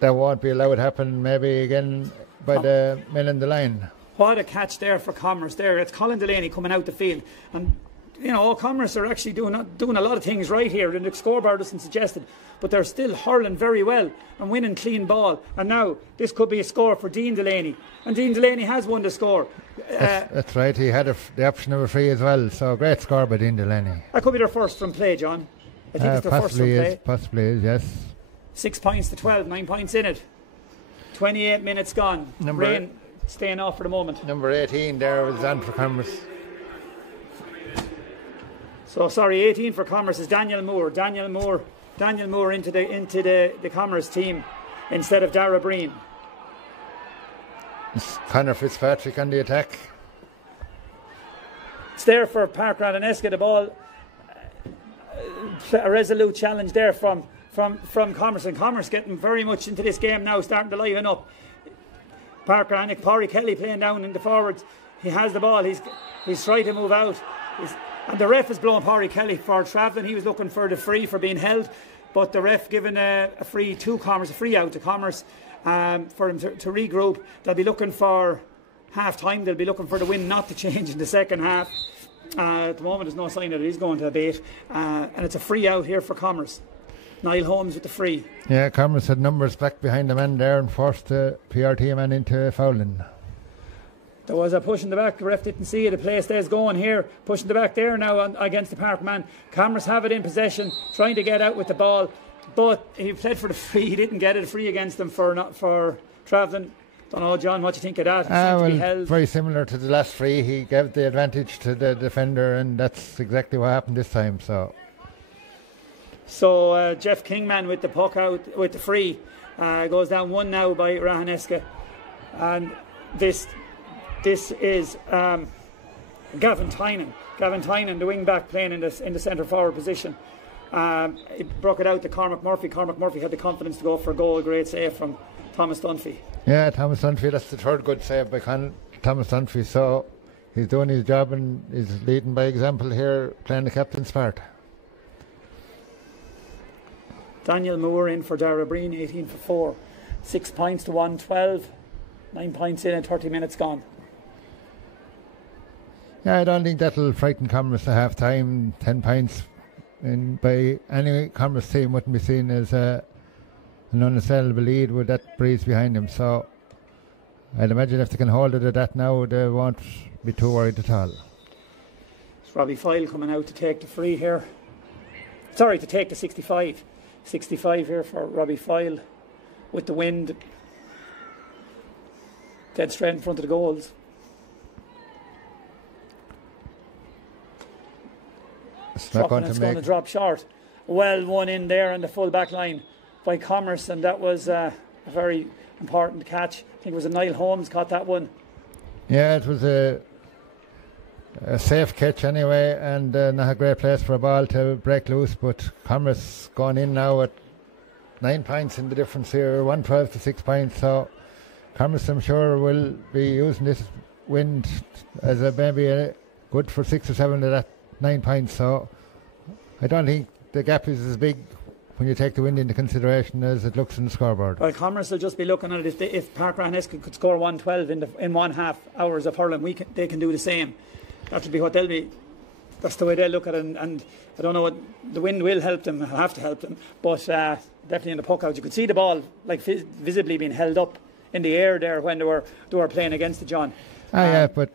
that won't be allowed to happen maybe again by the men in the line. What a catch there for Camross there. It's Colin Delaney coming out the field, and you know, Camross are actually doing a lot of things right here, and the scoreboard doesn't suggest it, but they're still hurling very well and winning clean ball. And now this could be a score for Dean Delaney, and Dean Delaney has won the score. That's right, he had the option of a free as well, so great score by Dean Delaney. That could be their first from play, John. I think it's their first from play. Possibly is, yes. 6 points to 12, 9 points in it. 28 minutes gone. Rain staying off for the moment. Number 18 there was on for Camross. So sorry, 18 for Camross is Daniel Moore. Daniel Moore into the Camross team instead of Dara Breen. It's Conor Fitzpatrick on the attack. It's there for Park-Ratheniska. The ball, a resolute challenge there from Camross, and Camross getting very much into this game now, starting to liven up. Park-Ratheniska, Parry Kelly playing down in the forwards. He has the ball. He's trying to move out. And the ref is blowing Parry Kelly for travelling. He was looking for the free for being held, but the ref giving a free to Camross, a free out to Camross for him to regroup. They'll be looking for half time. They'll be looking for the win not to change in the second half. At the moment, there's no sign that he's going to abate, and it's a free out here for Camross. Niall Holmes with the free. Yeah, Camross had numbers back behind the man there and forced the PRT man into fouling. There was a push in the back. The ref didn't see it. The play stays going here. Pushing the back there now against the Park man. Camross have it in possession, trying to get out with the ball, but he played for the free. He didn't get it. Free against them for travelling. Don't know, John, what you think of that? Well, very similar to the last free. He gave the advantage to the defender, and that's exactly what happened this time. So Geoff Kingman with the puck out with the free goes down 1 now by Ratheniska, and this is Gavin Tynan. Gavin Tynan, the wing back, playing in the centre forward position. It broke it out to Cormac Murphy. Cormac Murphy had the confidence to go for a goal. Great save from Thomas Dunphy. Yeah, Thomas Dunphy. That's the third good save by Thomas Dunphy. So he's doing his job and is leading by example here, playing the captain's part. Daniel Moore in for Dara Breen, 18 for 4. 6 points to 1, 12. 9 points in and 30 minutes gone. Yeah, I don't think that'll frighten Camross at half time. 10 points by any Camross team wouldn't be seen as an unassailable lead with that breeze behind them. So I'd imagine if they can hold it at that now, they won't be too worried at all. It's Robbie Foyle coming out to take the free here. Sorry, to take the 65. 65 here for Robbie Foyle with the wind. Dead straight in front of the goals. struck and it's going to drop short. Well won in there on the full back line by Commerce, and that was a very important catch. I think it was Niall Holmes caught that one. Yeah, it was a safe catch anyway, and not a great place for a ball to break loose, but Commerce gone in now at 9 points in the difference here, 112 to 6 points, so Commerce I'm sure will be using this wind as maybe good for 6 or 7 of that 9 points, so I don't think the gap is as big when you take the wind into consideration as it looks in the scoreboard. Well, Commerce will just be looking at it. If Park-Ratheniska could score 112 in 1.5 hours of hurling, they can do the same. That'll be what they'll be. That's the way they'll look at it, and I don't know what the wind will help them, have to help them, but definitely in the puck out you could see the ball like visibly being held up in the air there when they were playing against the John. Yeah, but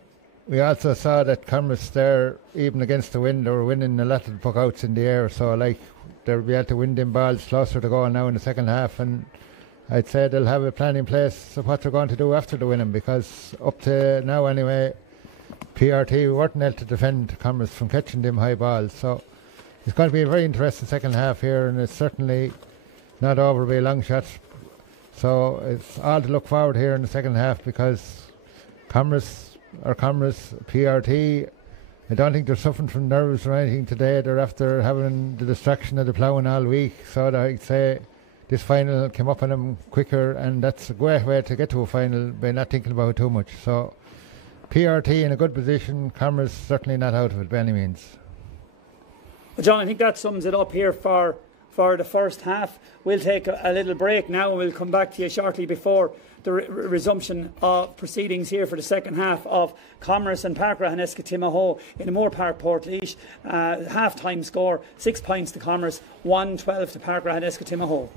we also saw that Commerce there, even against the wind, they were winning a lot of the puck outs in the air, so like they'll be able to win them balls closer to goal now in the second half, and I'd say they'll have a plan in place of what they're going to do after the winning, because up to now anyway, PRT weren't able to defend Commerce from catching them high balls, so it's going to be a very interesting second half here, and it's certainly not over by a long shot, so it's all to look forward here in the second half, because Commerce, PRT, I don't think they're suffering from nerves or anything today. They're after having the distraction of the ploughing all week, so I'd say this final came up on them quicker, and that's a great way to get to a final by not thinking about it too much. So PRT in a good position, Commerce certainly not out of it by any means. Well, John, I think that sums it up here for the first half. We'll take a little break now, and we'll come back to you shortly before the resumption of proceedings here for the second half of Commerce and Park-Ratheniska Timahoe in Moore Park, Portlaoise. Half-time score, 6 points to Commerce, 112 to Park-Ratheniska Timahoe.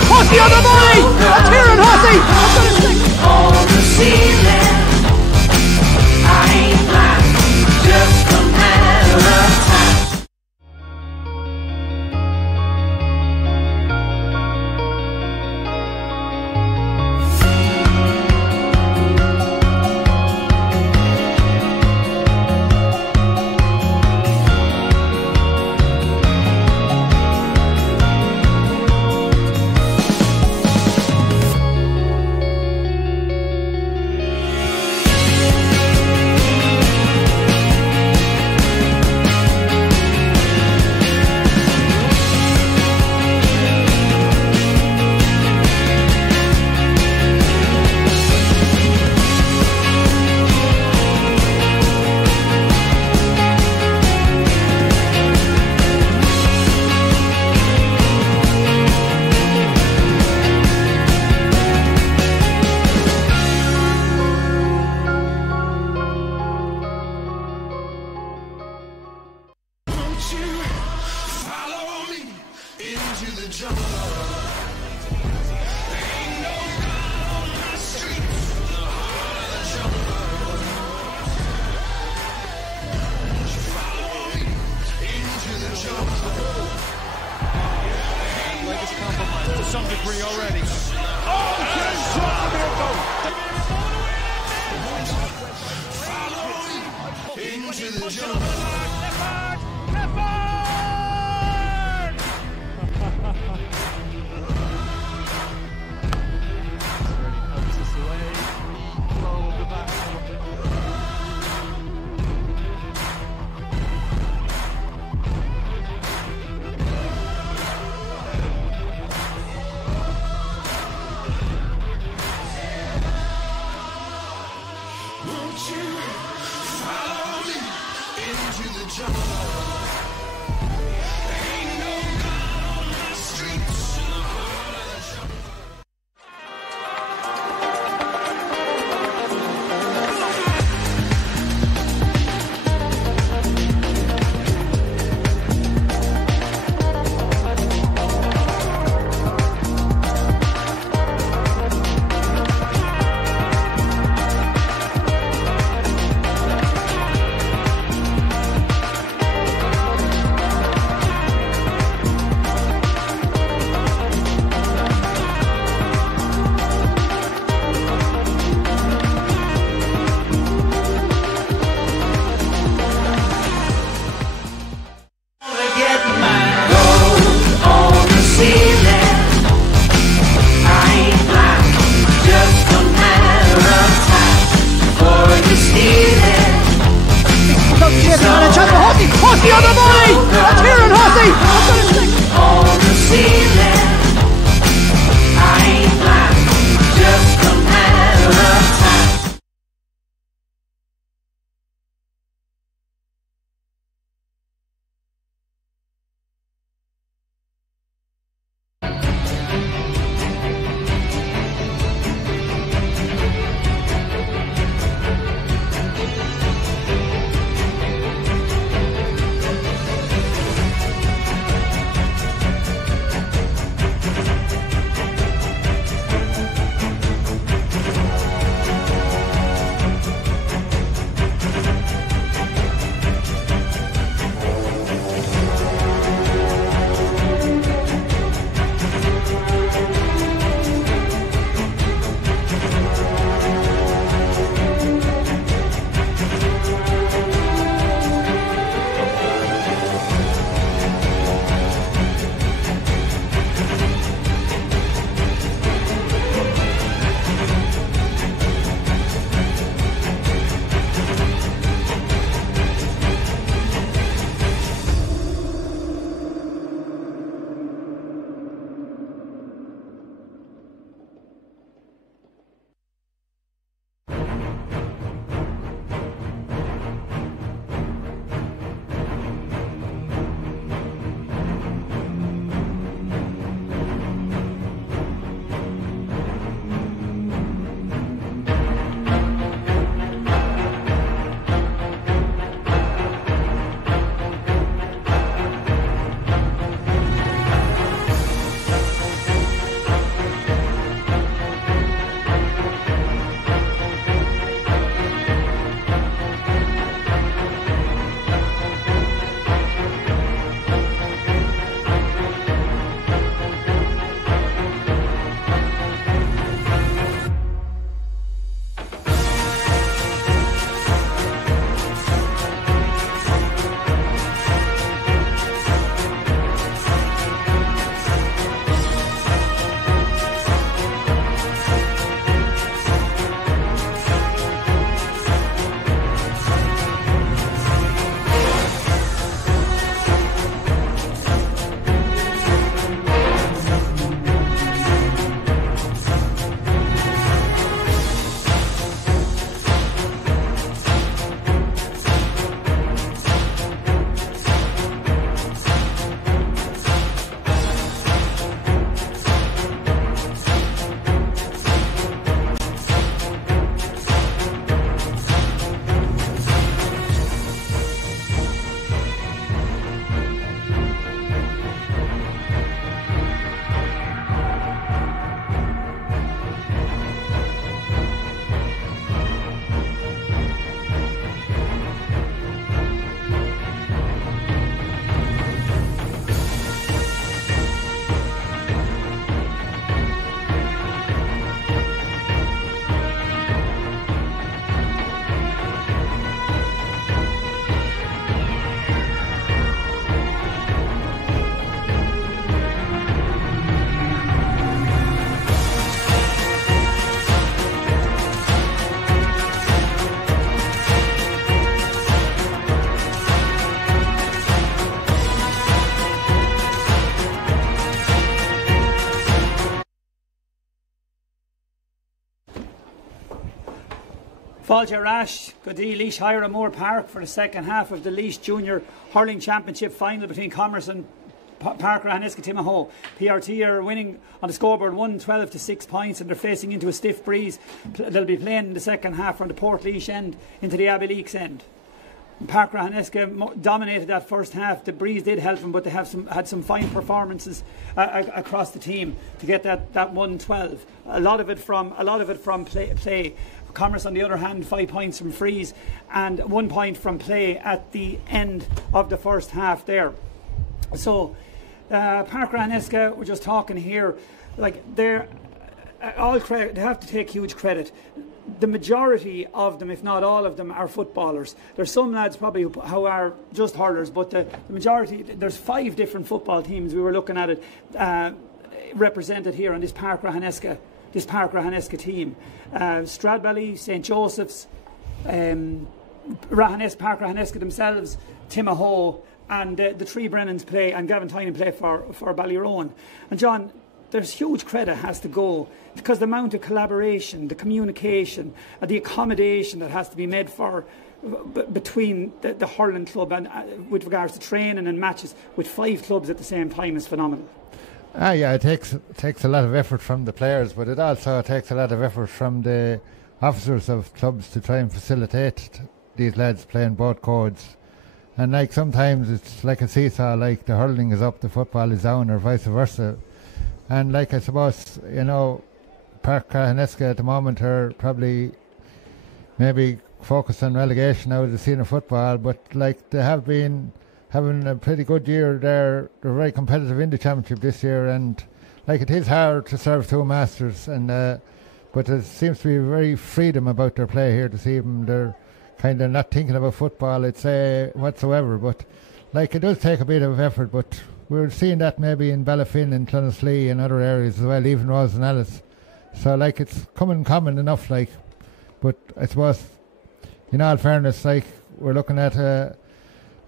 Horsey on the volley! That's here and Horsey! On the ceiling, I ain't blind, just a matter of time. Horsey on the body! That's Kieran Horsey! On the ceiling, I ain't blind, just a matter of time. Fáilte Rash, go dtí Laois Hiramore Park for the second half of the Laois Junior Hurling Championship final between Commerce and Park-Ratheniska Timahoe. PRT are winning on the scoreboard 1-12 to 6 points, and they're facing into a stiff breeze. They'll be playing in the second half from the Port Laois end into the Abbey Leaks end. Park-Ratheniska dominated that first half. The breeze did help them, but they had some fine performances across the team to get that 1-12. A lot of it from play. Commerce, on the other hand, 5 points from frees and 1 point from play at the end of the first half there. So Park-Ratheniska, we're just talking here, like they're all credit. They have to take huge credit. The majority of them, if not all of them, are footballers. There's some lads probably who are just hurlers, but the majority, there's 5 different football teams. We were looking at it represented here on this Park-Ratheniska team. Stradbally, St. Joseph's, Park-Ratheniska themselves, Timahoe, and the three Brennans play, and Gavin Tynan play for Ballyrowan. And John, there's huge credit has to go, because the amount of collaboration, the communication, the accommodation that has to be made for between the hurling club and with regards to training and matches with 5 clubs at the same time is phenomenal. Yeah, it takes a lot of effort from the players, but it also takes a lot of effort from the officers of clubs to try and facilitate these lads playing both codes. And like sometimes it's like a seesaw, like the hurling is up, the football is down, or vice versa. And like I suppose, you know, Park-Ratheniska at the moment are probably maybe focused on relegation out of the senior football, but like they have been having a pretty good year. They're very competitive in the championship this year, and like it is hard to serve 2 masters, and but there seems to be very freedom about their play here this evening. They're kind of not thinking about football, I'd say, whatsoever, but like it does take a bit of effort, but we're seeing that maybe in Ballafin and Clonaslee and other areas as well, even Rose and Alice. So like it's coming common enough, like, but I suppose in all fairness, like we're looking at a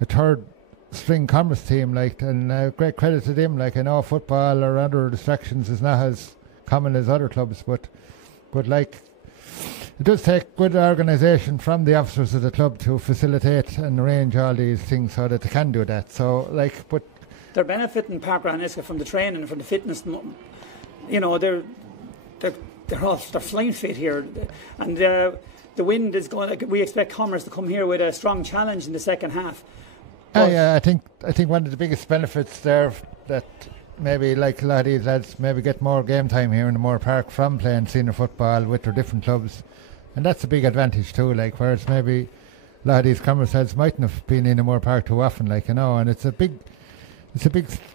3rd string Commerce team, like, and great credit to them. Like I know football or other distractions is not as common as other clubs, but like it does take good organisation from the officers of the club to facilitate and arrange all these things so that they can do that. So like, but they're benefiting Park-Ratheniska from the training, from the fitness. You know, they're flying fit here, and the wind is going. We expect Commerce to come here with a strong challenge in the second half. Yeah, I think one of the biggest benefits there that maybe like a lot of these lads maybe get more game time here in the Moore Park from playing senior football with their different clubs, and that's a big advantage too. Like whereas maybe a lot of these Commerce lads mightn't have been in the Moore Park too often, like, you know, and it's a big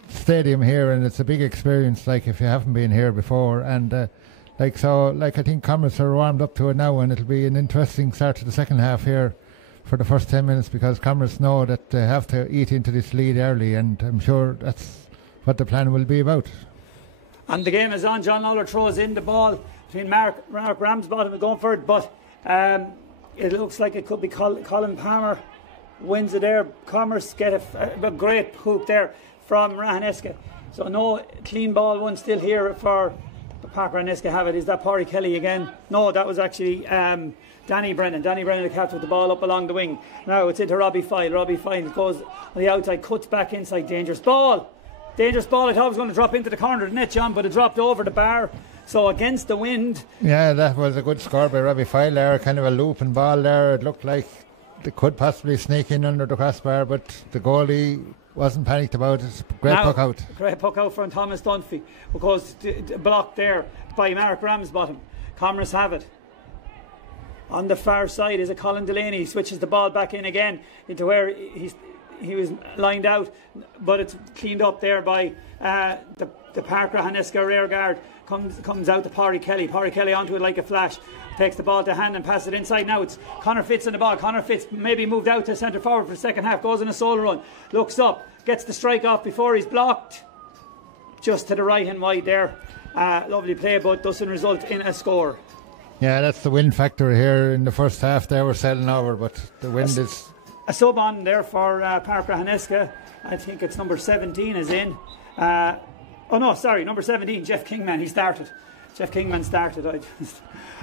stadium here, and it's a big experience. Like if you haven't been here before, and like so, like I think Commerce are warmed up to it now, and it'll be an interesting start to the second half here for the first 10 minutes, because Commerce know that they have to eat into this lead early, and I'm sure that's what the plan will be about. And the game is on. John Lalor throws in the ball between Marc Ramsbottom and going for it, but it looks like it could be Colin Palmer wins it there. Commerce get a great hook there from Ratheniska. So no clean ball one still here for Park-Ratheniska have it. Is that Parry Kelly again? No, that was actually Danny Brennan. Danny Brennan, the captain, with the ball up along the wing. Now it's into Robbie Foyle. Robbie Foyle goes on the outside, cuts back inside. Dangerous ball. Dangerous ball. I thought it was going to drop into the corner of the net, John, but it dropped over the bar. So against the wind. Yeah, that was a good score by Robbie Foyle there. Kind of a looping ball there. It looked like they could possibly sneak in under the crossbar, but the goalie wasn't panicked about it. Great puck out. Great puck out from Thomas Dunphy, because blocked there by Marc Ramsbottom. Camross have it. On the far side is a Colin Delaney. He switches the ball back in again into where he was lined out, but it's cleaned up there by the Park-Ratheniska rear guard. Comes out to Parry Kelly. Parry Kelly onto it like a flash. Takes the ball to hand and passes it inside. Now it's Conor Fitz in the ball. Conor Fitz maybe moved out to centre forward for the second half. Goes in a solo run. Looks up. Gets the strike off before he's blocked. Just to the right hand wide there. Lovely play, but doesn't result in a score. Yeah, that's the wind factor here in the first half. They were sailing over, but the wind is... A sub on there for Park-Ratheniska. I think it's number 17 is in. Number 17, Geoff Kingman. He started. Geoff Kingman started.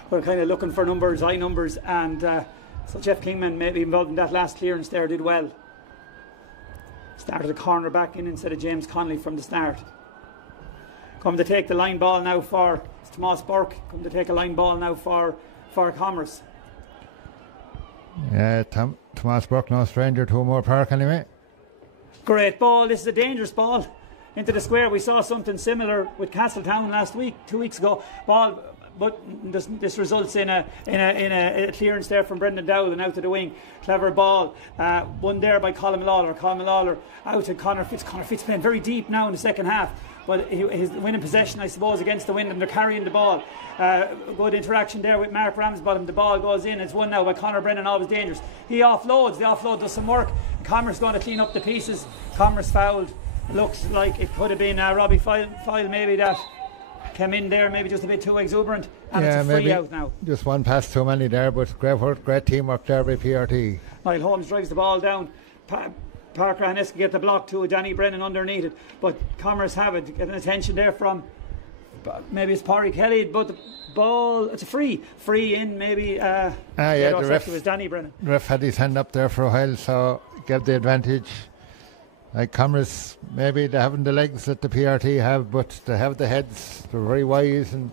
We're kind of looking for numbers, high numbers, and so Geoff Kingman maybe involved in that last clearance there, did well. Started a corner back in instead of James Connolly from the start. Come to take the line ball now for Tomas Burke. Come to take a line ball now for Commerce. Yeah, Tomas Burke, no stranger to Moore Park anyway. Great ball. This is a dangerous ball into the square. We saw something similar with Castletown last week, 2 weeks ago. Ball, but this results in a clearance there from Brendan Dowling out to the wing. Clever ball, one there by Colm Lalor. Colm Lalor out to Conor Fitz. Conor Fitz playing very deep now in the second half, but his winning possession, I suppose, against the wind, and they're carrying the ball. Good interaction there with Marc Ramsbottom. The ball goes in. It's won now by Conor Brennan. Always dangerous. He offloads. The offload does some work. Commerce going to clean up the pieces. Commerce fouled. Looks like it could have been Robbie Foyle maybe that came in there, maybe just a bit too exuberant, and it's a free out now. Just one pass too many there, but great teamwork there by PRT. Niall Holmes drives the ball down. Park-Ratheniska get the block to Danny Brennan underneath it, but Camross have it. Get an attention there from maybe it's Parry Kelly, but the ball, it's a free in maybe. The ref, it was Danny Brennan. The ref had his hand up there for a while, so gave the advantage. Like Camross, maybe they haven't the legs that the PRT have, but they have the heads. They're very wise, and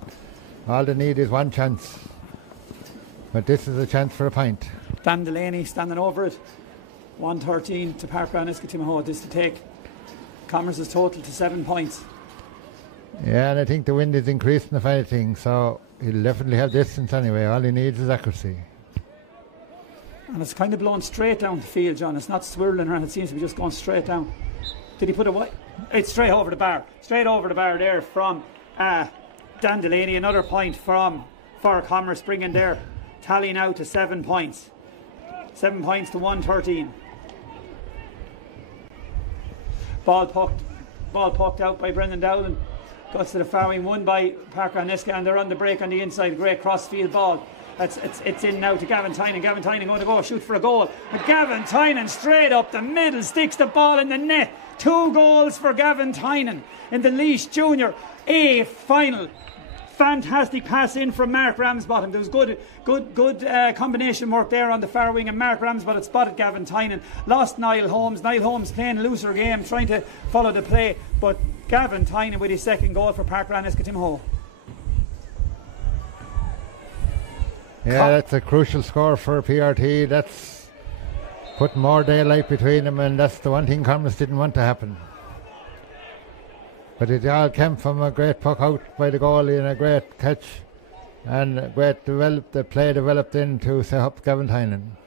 all they need is one chance. But this is a chance for a point. Dan Delaney standing over it. 113 to Park-Ratheniska Timahoe. This to take Camross's total to 7 points. Yeah, and I think the wind is increasing if anything, so he'll definitely have distance anyway. All he needs is accuracy. And it's kind of blowing straight down the field, John. It's not swirling around, it seems to be just going straight down. Did he put it wide? It's straight over the bar. Straight over the bar there from Dan Delaney. Another point for Camross, bringing their tally now to 7 points. 7 points to 113. Ball poked out by Brendan Dowling. Goes to the far wing, won by Park-Ratheniska, and they're on the break on the inside. Great crossfield ball. It's in now to Gavin Tynan. Gavin Tynan going to go shoot for a goal. But Gavin Tynan straight up the middle, sticks the ball in the net. 2 goals for Gavin Tynan in the Laois Junior A Final. Fantastic pass in from Marc Ramsbottom. There was good combination work there on the far wing, and Marc Ramsbottom spotted Gavin Tynan. Lost Niall Holmes. Niall Holmes playing a looser game, trying to follow the play, but Gavin Tynan with his second goal for Park-Ratheniska Timahoe. Yeah, that's a crucial score for PRT. That's putting more daylight between them, and that's the one thing Camross didn't want to happen. But it all came from a great puck out by the goalie and a great catch, and a great play developed into set up Gavin Tynan.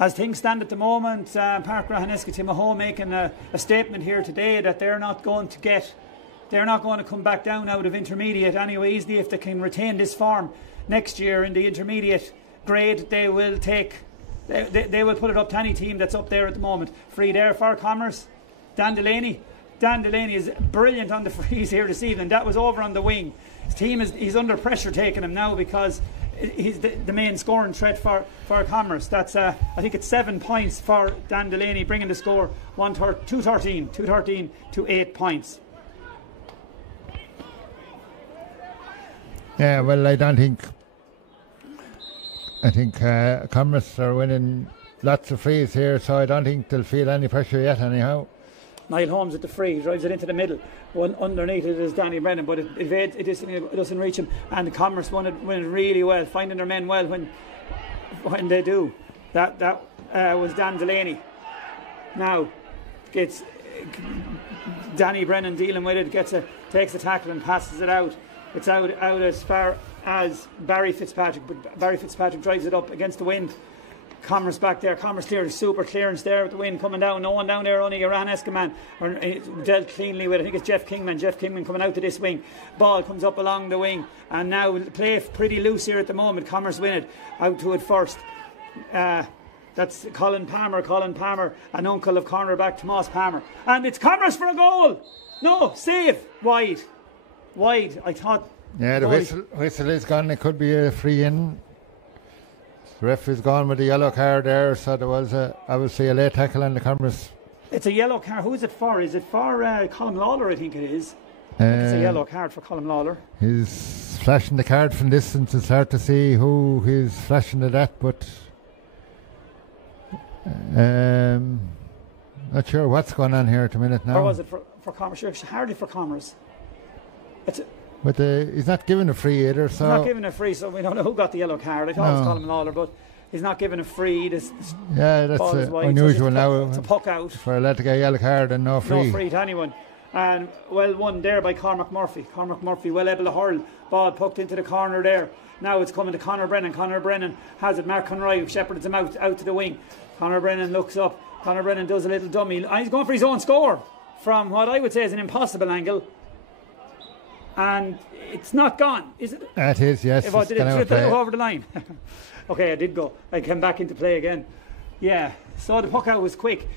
As things stand at the moment, Park-Ratheniska Timahoe making a statement here today that they're not going to come back down out of intermediate anyway easily if they can retain this form. Next year in the intermediate grade, they will put it up to any team that's up there at the moment. Free there for Camross. Dan Delaney. Dan Delaney is brilliant on the frees here this evening. That was over on the wing. His team he's under pressure taking him now because he's the main scoring threat for Camross. That's I think it's 7 points for Dan Delaney, bringing the score 213 to 8 points. Yeah, well, I think Camross are winning lots of frees here, so I don't think they'll feel any pressure yet anyhow. Niall Holmes at the free, drives it into the middle. One underneath it is Danny Brennan, but it doesn't reach him. And Camross win it really well, finding their men well when they do. That was Dan Delaney. Now gets Danny Brennan dealing with it, takes the tackle and passes it out. It's out as far as Barry Fitzpatrick, but Barry Fitzpatrick drives it up against the wind. Camross back there. Camross cleared, super clearance there with the wind coming down. No one down there, only a Ratheniska man dealt cleanly with it. I think it's Geoff Kingman. Geoff Kingman coming out to this wing. Ball comes up along the wing, and now play pretty loose here at the moment. Camross win it out to it first. That's Colin Palmer, an uncle of cornerback Tomas Palmer, and it's Camross for a goal. No, save wide. I thought. Yeah, the whistle is gone. It could be a free in. The ref is gone with the yellow card there, so there was obviously a late tackle on the Camross. It's a yellow card. Who is it for? Is it for Colm Lalor? I think it is. It's a yellow card for Colm Lalor. He's flashing the card from distance. It's hard to see who he's flashing it at, but not sure what's going on here at the minute now. Or was it for Camross? Hardly for Camross. But he's not given a free either. So he's not given a free, so we don't know who got the yellow card. I thought it was Colm Lalor, but he's not given a free. Yeah, that's unusual now. It's a puck out. For a lad to get a yellow card and no free. No free to anyone. And well won there by Cormac Murphy. Cormac Murphy well able to hurl. Ball poked into the corner there. Now it's coming to Conor Brennan. Conor Brennan has it. Marc Conroy shepherds him out to the wing. Conor Brennan looks up. Conor Brennan does a little dummy. And he's going for his own score from what I would say is an impossible angle. And it's not gone, is it? It is, yes. If I did it go over the line. Okay, I did go. I came back into play again. Yeah, so the puck out was quick.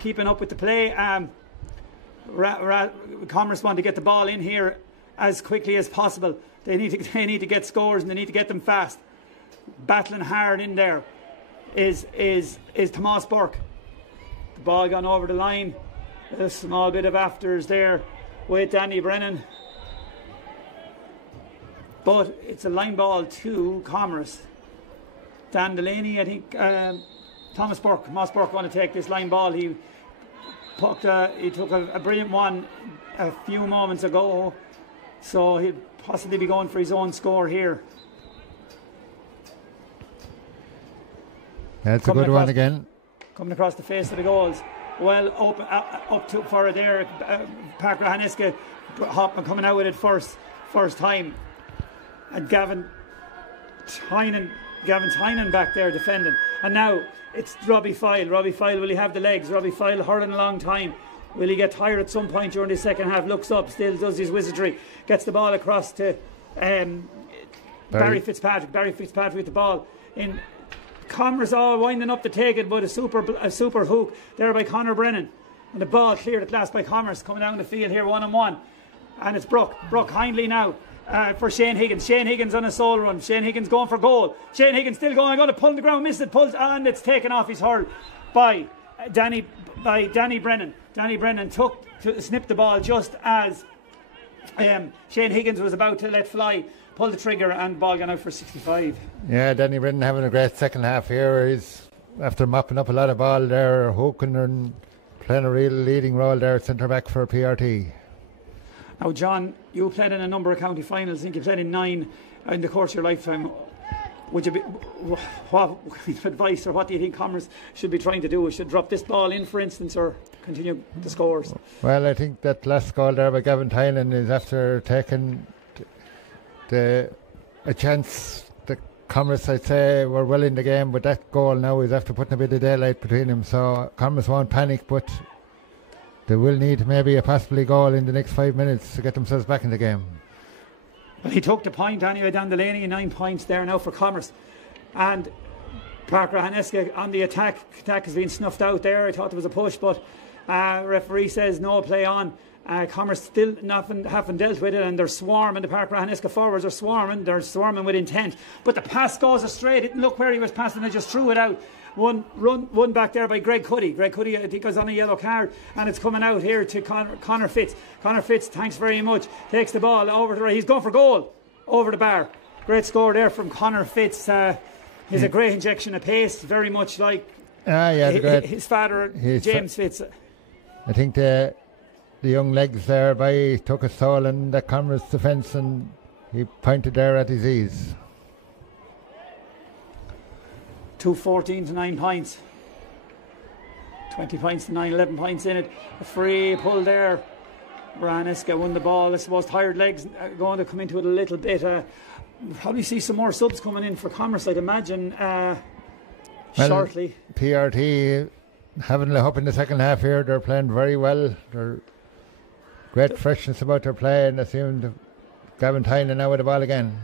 Keeping up with the play. Camross want to get the ball in here as quickly as possible. They need to get scores, and they need to get them fast. Battling hard in there. is Tomas Burke. The ball gone over the line. A small bit of afters there with Danny Brennan. But it's a line ball to Camross. Dan Delaney, I think, Tomas Burke want to take this line ball. He took a brilliant one a few moments ago, so he'll possibly be going for his own score here. That's a good one again. Coming across the face of the goals. Well, up to for there. Park-Ratheniska coming out with it first time. And Gavin Tynan back there defending. And now it's Robbie Foyle. Robbie Foyle, will he have the legs? Robbie Foyle hurling a long time. Will he get tired at some point during the second half? Looks up, still does his wizardry. Gets the ball across to Barry Fitzpatrick. Barry Fitzpatrick with the ball in. Connor's all winding up to take it, but a super hook there by Conor Brennan. And the ball cleared at last by Commerce, coming down the field here 1-on-1. And it's Brooke kindly now for Shane Higgins. Shane Higgins on a sole run. Shane Higgins going for goal. Shane Higgins still going to pull the ground, miss it, pulls, and it's taken off his hurl by Danny Brennan. Danny Brennan snipped the ball just as Shane Higgins was about to let fly. Pulled the trigger and ball gone out for 65. Yeah, Danny Brennan having a great second half here. He's after mopping up a lot of ball there, hooking and playing a real leading role there at centre back for PRT. Now, John, you played in a number of county finals. I think you played in 9 in the course of your lifetime. What advice or what do you think Commerce should be trying to do? Should drop this ball in, for instance, or continue the scores? Well, I think that last goal there by Gavin Tynan is after taking a chance. The Commerce, I'd say, were well in the game, but that goal now is after putting a bit of daylight between them. So Commerce won't panic, but they will need maybe a possibly goal in the next 5 minutes to get themselves back in the game. Well, he took the point anyway, Dan Delaney, 9 points there now for Commerce. And Park-Ratheniska on the attack. Attack has been snuffed out there. I thought there was a push, but referee says no play on. Commerce still haven't dealt with it, and they're swarming. The Park-Ratheniska forwards are swarming. They're swarming with intent. But the pass goes astray. Didn't look where he was passing. They just threw it out. One back there by Greg Cuddy. Greg Cuddy, I think, was on a yellow card, and it's coming out here to Conor Fitz. Conor Fitz, thanks very much. Takes the ball over to the right. He's going for goal over the bar. Great score there from Conor Fitz. He's a great injection of pace, very much like his father, James Fitz. I think the young legs there by took a stall in the Camross defence, and he pointed there at his ease. 2-14 to 9 points. 20 points to 9, 11 points in it. A free pull there. Ratheniska won the ball. I suppose tired legs going to come into it a little bit. We'll probably see some more subs coming in for Commerce, I'd imagine, shortly. PRT having a hope in the second half here. They're playing very well. They're great freshness about their play, and I assume Gavin Tynan now with the ball again.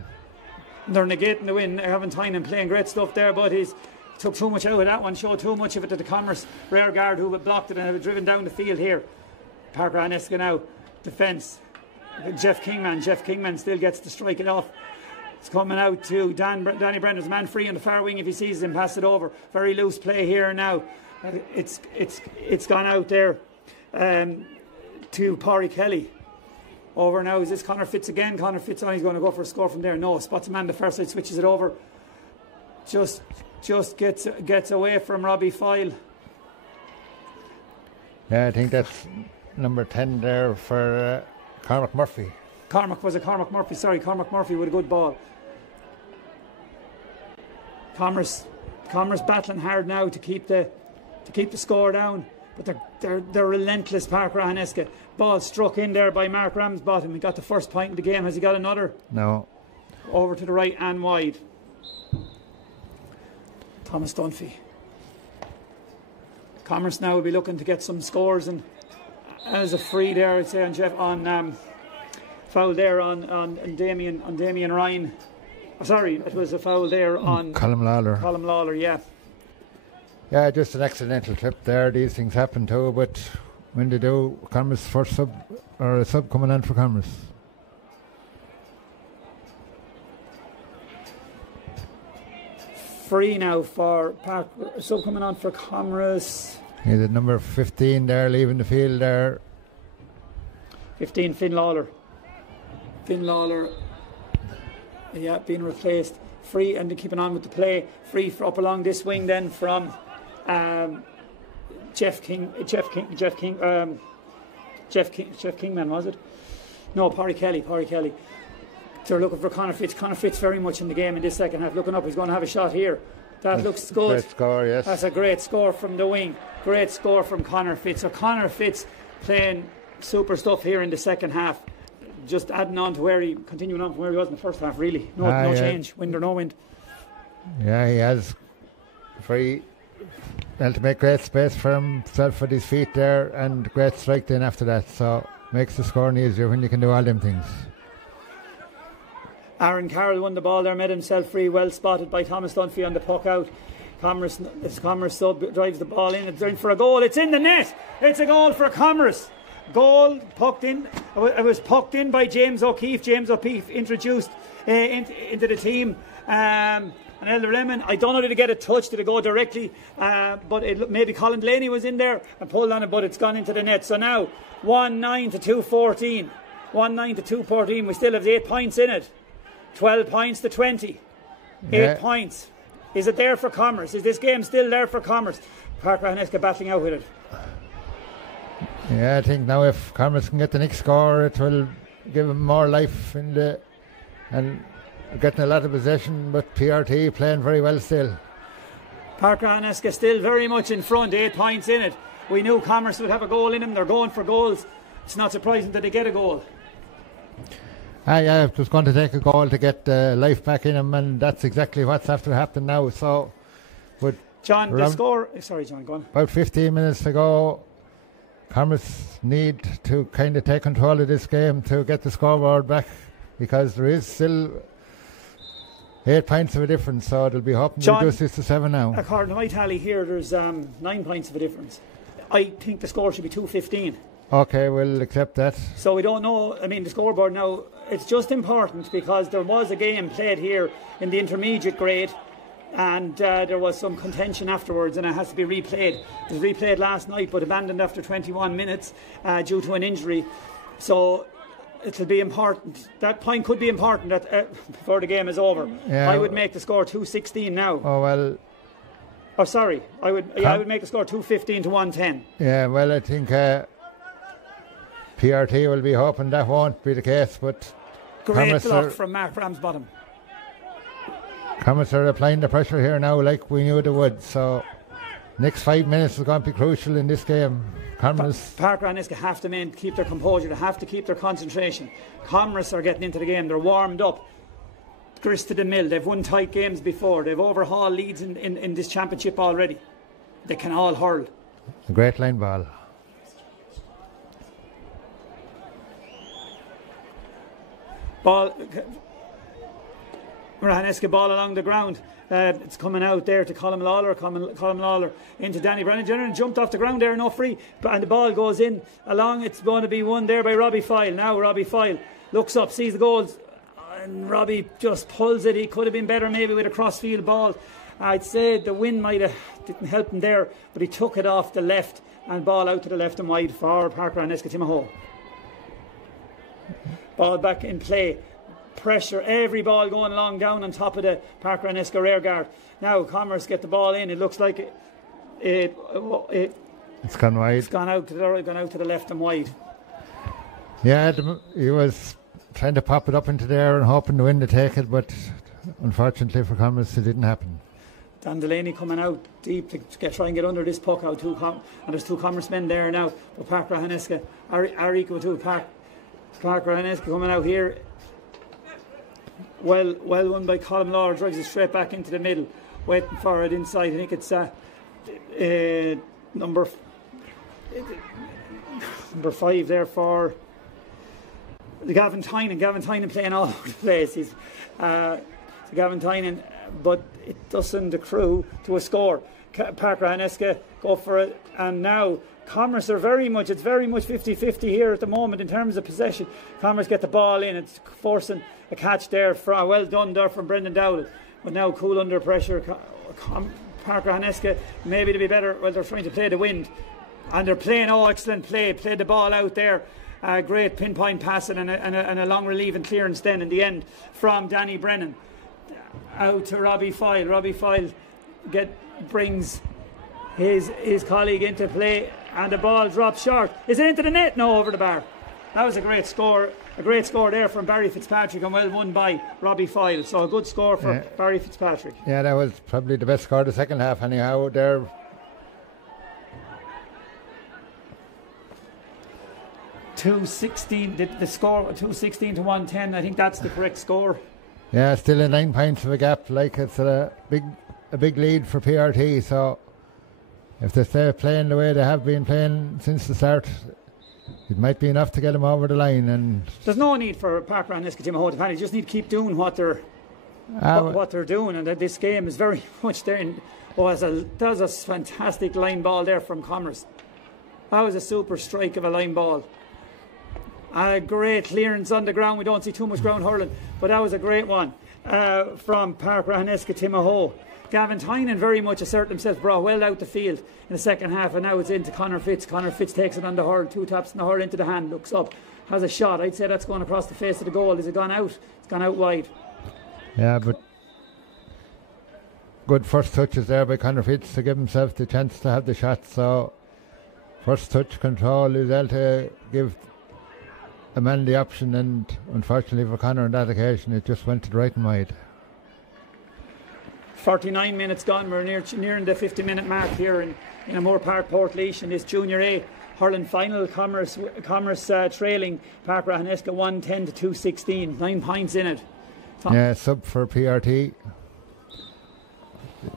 They're negating the win. Gavin Tynan playing great stuff there, but he's took too much out of that one, showed too much of it to the Commerce rear guard who had blocked it and had driven down the field here. Park-Ratheniska now, defence. Geoff Kingman. Geoff Kingman still gets to strike it off. It's coming out to Danny Brendan's man free on the far wing if he sees him, pass it over. Very loose play here now. It's gone out there to Parry Kelly. Over now, is this Conor Fitz again? Conor Fitz on, he's going to go for a score from there. No, spots a man the first side, switches it over. Just gets away from Robbie Foyle. Yeah, I think that's number 10 there for Cormac Murphy. Cormac Murphy, sorry, Cormac Murphy with a good ball. Commerce battling hard now to keep the score down, but they're relentless. Park-Ratheniska. Ball struck in there by Marc Ramsbottom. He got the first point of the game. Has he got another? No. Over to the right and wide. Thomas Dunphy. Commerce now will be looking to get some scores, and as a free there, I'd say on Geoff on foul there on Damien Ryan. Oh, sorry, it was a foul there on Colm Lalor. Colm Lalor, yeah. Yeah, just an accidental trip there. These things happen too, but when they do, Commerce first sub or a sub coming on for Commerce. free now for Park. So coming on for Camross. He's at number 15 there, leaving the field there. 15, Finn Lalor. Finn Lalor, yeah, being replaced. Free, and keeping on with the play. Free for up along this wing then from Geoff Kingman, was it? No, Parry Kelly. They're looking for Conor Fitz. Conor Fitz very much in the game in this second half. Looking up, he's going to have a shot here. That looks good. Great score, yes. That's a great score from the wing. Great score from Conor Fitz. So Conor Fitz playing super stuff here in the second half. Just adding on to continuing on from where he was in the first half, really. No change, wind or no wind. Yeah, he has free. And to make great space for himself with his feet there, and great strike then after that. So makes the scoring easier when you can do all them things. Aaron Carroll won the ball there, made himself free, well spotted by Thomas Dunphy on the puck out. Camross sub drives the ball in. It's in for a goal. It's in the net. It's a goal for Camross. Goal pucked in. It was pucked in by James O'Keefe. James O'Keefe introduced into the team. And Elder Lemon, I don't know did it get a touch, did it go directly, but maybe Colin Delaney was in there and pulled on it, but it's gone into the net. So now 1-9 to 2-14. 1-9 to 2-14. We still have 8 points in it. 12 points to 20. 8 points. Is it there for Commerce? Is this game still there for Commerce? Park-Ratheniska battling out with it. Yeah, I think now if Commerce can get the next score, it will give them more life and getting a lot of possession, but PRT playing very well still. Park-Ratheniska still very much in front, 8 points in it. We knew Commerce would have a goal in them. They're going for goals. It's not surprising that they get a goal. Yeah, it was going to take a goal to get life back in them, and that's exactly what's after happening now. So, with John, the score. Sorry, John, go on. About 15 minutes to go. Commerce need to kind of take control of this game to get the scoreboard back, because there is still 8 points of a difference, so it'll be hoping to reduce this to 7 now. According to my tally here, there's 9 points of a difference. I think the score should be 2-15. Okay, we'll accept that. So we don't know, I mean, the scoreboard now, it's just important because there was a game played here in the intermediate grade, and there was some contention afterwards, and it has to be replayed. It was replayed last night but abandoned after 21 minutes due to an injury. So it'll be important. That point could be important before the game is over. Yeah. I would make the score 2-16 now. Oh, well. Oh, sorry. I would make the score 2-15 to 1-10. Yeah, well, I think PRT will be hoping that won't be the case, but great block from Marc Ramsbottom. Commerce are applying the pressure here now like we knew they would, so next 5 minutes is going to be crucial in this game. Park-Ratheniska have to keep their composure, they have to keep their concentration. Commerce are getting into the game, they're warmed up, grist to the mill, they've won tight games before, they've overhauled leads in this championship already. They can all hurl. A great line ball. Ratheniska ball along the ground. It's coming out there to Colm Lalor. Colm Lalor into Danny Brennan. Jumped off the ground there, no free. And the ball goes in along. It's going to be won there by Robbie Foyle. Now Robbie Foyle looks up, sees the goals, and Robbie just pulls it. He could have been better maybe with a crossfield ball. I'd say the wind didn't help him there, but he took it off the left and ball out to the left and wide for Park-Ratheniska Timahoe. Ball back in play. Pressure, every ball going along down on top of the Park-Ratheniska rear guard. Now Commerce get the ball in. It looks like it's gone wide. It's gone out to the left and wide. Yeah, he was trying to pop it up into there and hoping the wind to take it, but unfortunately for Commerce it didn't happen. Dan Delaney coming out deep to try and get under this puck out. And there's 2 Commerce men there now. But Park-Ratheniska, Ariko to Park-Ratheniska coming out here. Well won by Colm Lalor, drives it straight back into the middle, waiting for it inside. I think it's number 5 there for the Gavin Tynan. Gavin Tynan playing all over the place. He's Gavin Tynan, but it doesn't accrue to a score. Park-Ratheniska go for it, and now Commerce are very much 50-50 here at the moment in terms of possession. Commerce get the ball in, it's forcing a catch there, well done there from Brendan Dowling, but now cool under pressure. Park-Ratheniska, maybe to be better. Well, they're trying to play the wind, and they're playing excellent play. Played the ball out there. Great pinpoint passing and a long relieving clearance then in the end from Danny Brennan. Out to Robbie Foyle. Robbie Foyle brings his colleague into play, and the ball drops short. Is it into the net? No, over the bar. That was a great score there from Barry Fitzpatrick, and well won by Robbie Foyle. So a good score for Barry Fitzpatrick. Yeah, that was probably the best score of the second half anyhow there. 216, the score 216 to 110. I think that's the correct score. Yeah, still a 9 points of a gap. Like, it's a big lead for PRT. So if they stay playing the way they have been playing since the start, it might be enough to get them over the line. And there's no need for Park-Ratheniska Timahoe to panic. They just need to keep doing what they're doing, and that this game is very much there. That was a fantastic line ball there from Camross. That was a super strike of a line ball. A great clearance on the ground. We don't see too much ground hurling, but that was a great one from Park-Ratheniska Timahoe. Gavin Tynan very much asserted himself, brought well out the field in the second half, and now it's into Conor Fitz. Conor Fitz takes it on the hurl, 2 taps on the hurl into the hand, looks up, has a shot. I'd say that's going across the face of the goal. Is it gone out? It's gone out wide. Yeah, but good first touches there by Conor Fitz to give himself the chance to have the shot. So first touch control is able to give a man the option, and unfortunately for Conor on that occasion it just went to the right and wide. 49 minutes gone. We're nearing the 50-minute mark here in Moore Park, Portlaoise in this Junior A hurling final. Camross trailing Park-Ratheniska 110 to 216. 9 points in it. Yeah, sub for PRT.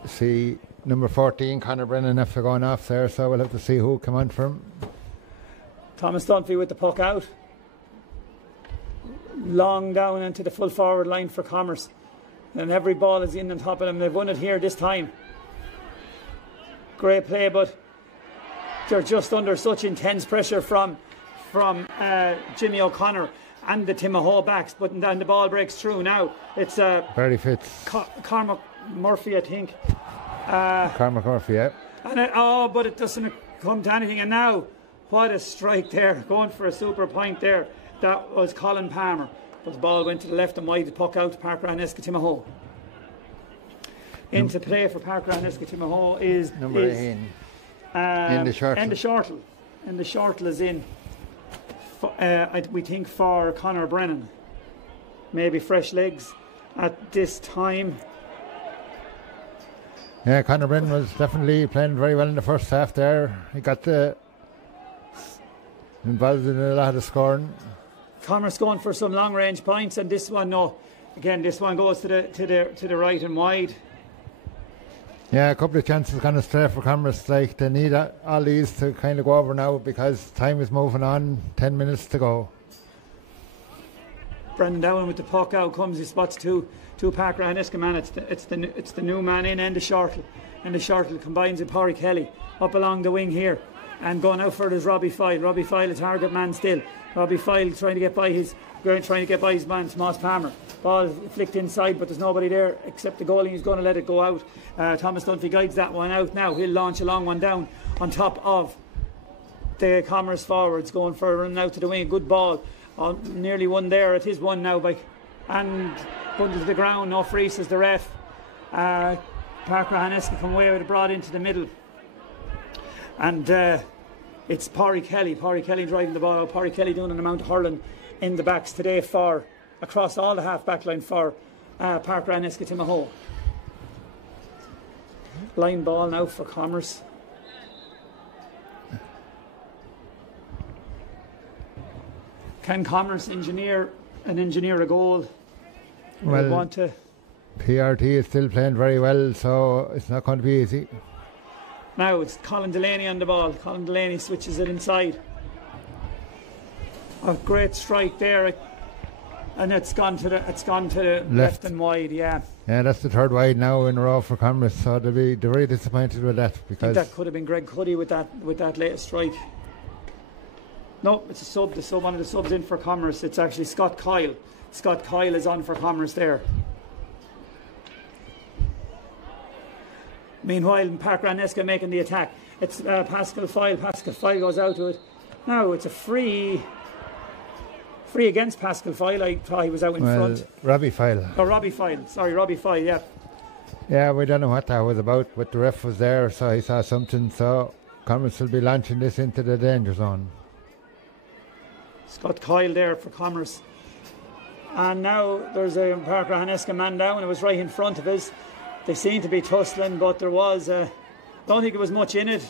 See number 14 Conor Brennan after going off there, so we'll have to see who come on for him. Thomas Dunphy with the puck out. Long down into the full forward line for Camross, and every ball is in on top of them. They've won it here this time. Great play, but they're just under such intense pressure from Jimmy O'Connor and the Timahoe backs, but then the ball breaks through now. It's Barry Fitz. Cormac Murphy, I think. Cormac Murphy, yeah. And but it doesn't come to anything. And now, what a strike there, going for a super point there. That was Colin Palmer, but the ball went to the left and wide. The puck out to Park-Ratheniska Timahoe. Into play for Park-Ratheniska Timahoe is number 18. Enda Shortall. Enda Shortall is in. We think for Conor Brennan. Maybe fresh legs at this time. Yeah, Conor Brennan was definitely playing very well in the first half there. He got involved in a lot of the scoring. Camross going for some long range points, and this one, no. Again, this one goes to the right and wide. Yeah, a couple of chances kind of stray for Camross. Like, they need all these to kind of go over now because time is moving on. 10 minutes to go. Brendan Dowling with the puck out comes. He spots two Park-Ratheniska man. It's the new man in Enda Shortall. Enda Shortall combines with Parry Kelly up along the wing here, and going out further is Robbie Foyle. Robbie Foyle, a target man still. Robbie Foyle trying to get by his man, Tomas Palmer. Ball flicked inside, but there's nobody there except the goalie. He's going to let it go out. Thomas Dunphy guides that one out now. He'll launch a long one down on top of the Camross forwards, going for a run out to the wing. Good ball. Nearly one there. It is one now and bundled to the ground. No free, says the ref. Park-Ratheniska come away with it, brought into the middle. And it's Parry Kelly driving the ball out. Parry Kelly doing an amount of hurling in the backs today for across all the half back line for Park-Ratheniska Timahoe. Line ball now for Camross. Can Camross engineer a goal? Well, want to. PRT is still playing very well, so it's not going to be easy. Now it's Colin Delaney on the ball. Colin Delaney switches it inside. A great strike there, and it's gone to the left and wide. Yeah. Yeah, that's the third wide now in a row for Camross, so they're very disappointed with that because I think that could have been Greg Cuddy with that latest strike. No, it's a sub. One of the subs in for Camross. It's actually Scott Coyle. Scott Coyle is on for Camross there. Meanwhile, Park-Ratheniska making the attack. It's Pascal Foyle. Pascal Foyle goes out to it. Now it's a free against Pascal Foyle. I thought he was out in front. Robbie Foyle. Oh, Robbie Foyle. Sorry, Robbie Foyle, yeah. Yeah, we don't know what that was about, but the ref was there, so he saw something. So Camross will be launching this into the danger zone. Scott Coyle there for Camross. And now there's a Park-Ratheniska man down. It was right in front of us. They seem to be tussling, but there was don't think there was much in it.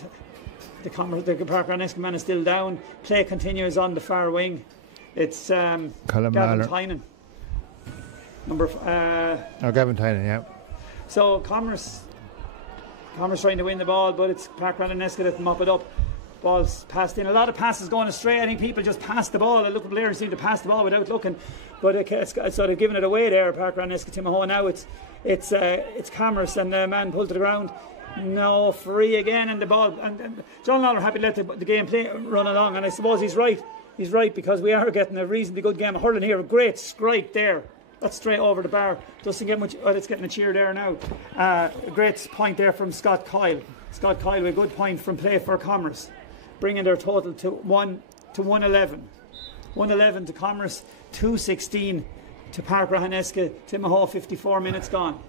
The Park-Ratheniska man is still down. Play continues on the far wing. It's Gavin Tynan. Gavin Tynan, yeah. So Camross trying to win the ball, but it's Park-Ratheniska that mop it up. Ball's passed in. A lot of passes going astray. I think people just pass the ball. I look at the players seem to pass the ball without looking, but it's sort of giving it away there. Park-Ratheniska Timahoe. Now it's Camross, and the man pulled to the ground. No, free again, and the ball. And John Lalor happy to let the game play run along, and I suppose he's right. He's right, because we are getting a reasonably good game of hurling here. A great strike there. That's straight over the bar. Doesn't get much. It's getting a cheer there now. A great point there from Scott Coyle. Scott Coyle with a good point from play for Camross, bringing their total to 111. 111 to Camross, 216 to Park-Ratheniska. Timahoe, 54 minutes gone.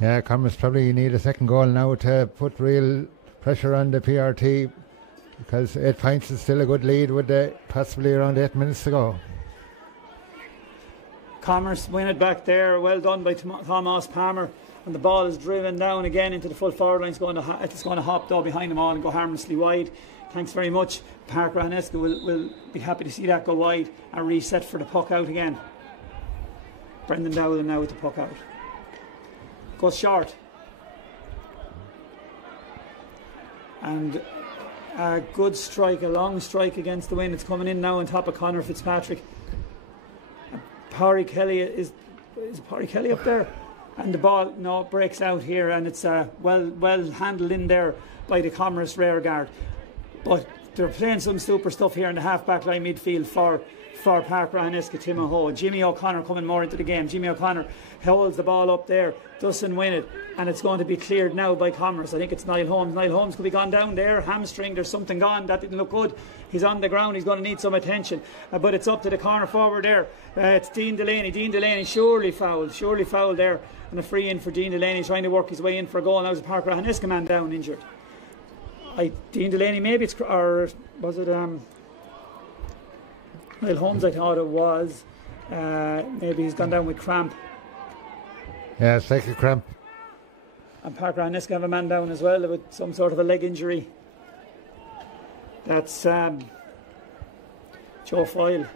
Yeah, Camross probably need a second goal now to put real pressure on the PRT, because 8 points is still a good lead with possibly around 8 minutes to go. Camross win it back there. Well done by Tomas Palmer. And the ball is driven down again into the full forward line. It's going to hop though behind them all and go harmlessly wide. Thanks very much. Park-Ratheniska will be happy to see that go wide and reset for the puck out again. Brendan Dowling now with the puck out. Goes short. And a good strike, a long strike against the wind. It's coming in now on top of Conor Fitzpatrick. Parry Kelly is Parry Kelly up there, and the ball breaks out here, and it's well handled in there by the Camross rear guard. But they're playing some super stuff here in the half back line midfield for Park-Ratheniska Timahoe. Jimmy O'Connor coming more into the game. Jimmy O'Connor holds the ball up there, doesn't win it, and it's going to be cleared now by Camross. I think it's Niall Holmes. Niall Holmes could be gone down there, hamstring, there's something gone, that didn't look good. He's on the ground, he's going to need some attention, but it's up to the corner forward there. It's Dean Delaney. Dean Delaney surely fouled there, and a free in for Dean Delaney, trying to work his way in for a goal. Now there's a Park-Ratheniska man down injured. Dean Delaney, maybe it's, or was it Niall Holmes, I thought it was. Maybe he's gone down with cramp. Yeah, it's like a cramp. And Park-Ratheniska have a man down as well with some sort of a leg injury. That's Joe Foyle.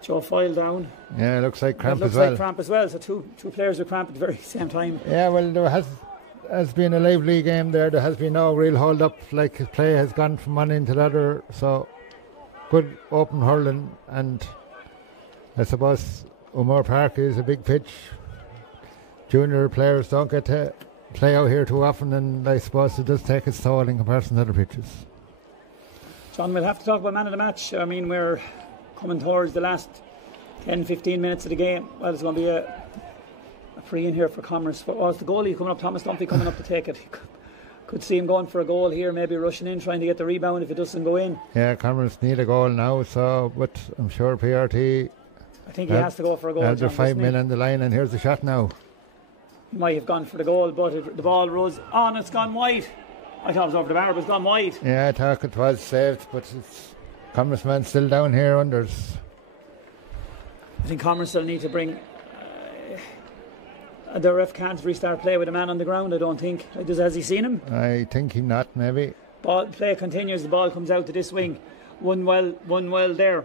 Joe Foyle down. Yeah, it looks like cramp as well. Looks like cramp as well. So two players with cramp at the very same time. Yeah, well, there has been a lively game there. There has been no real hold up. Like, play has gone from one end to the other. So good open hurling, and I suppose O'Moore Park is a big pitch. Junior players don't get to play out here too often, and I suppose it does take its toll in comparison to other pitches. John, we'll have to talk about man of the match. I mean, we're coming towards the last 10-15 minutes of the game. Well, there's going to be a free in here for Camross. It's the goalie coming up, Thomas Dunphy coming up to take it. Could see him going for a goal here, maybe rushing in, trying to get the rebound if it doesn't go in. Yeah, Camross need a goal now, but I'm sure PRT... I think he has to go for a goal. They're 5 men on the line, and here's the shot now. He might have gone for the goal, but the ball rolls on, it's gone wide. I thought it was over the bar, but it's gone wide. Yeah, I thought it was saved, but it's Camross man still down here unders. I think Camross will need to bring... the ref can't restart play with a man on the ground, I don't think. Has he seen him? I think he not, maybe. Play continues, the ball comes out to this wing. One well there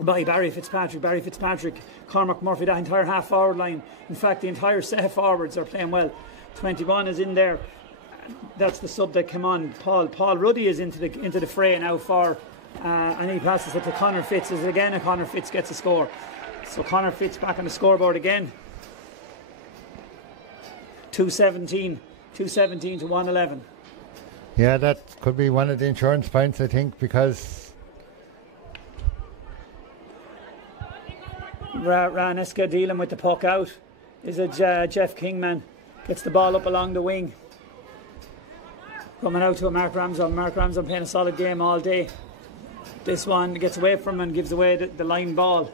by Barry Fitzpatrick, Cormac Murphy, that entire half forward line. In fact, the entire set of forwards are playing well. 21 is in there. That's the sub that came on. Paul Ruddy is into the fray now and he passes it to Conor Fitz. As again, Conor Fitz gets a score. So Conor Fitz back on the scoreboard again. 217 to 111. Yeah, that could be one of the insurance points, I think, because Ratheniska dealing with the puck out. Is it Jeff Kingman? Gets the ball up along the wing. Coming out to a Marc Ramsbottom. Marc Ramsbottom playing a solid game all day. This one gets away from him and gives away the line ball.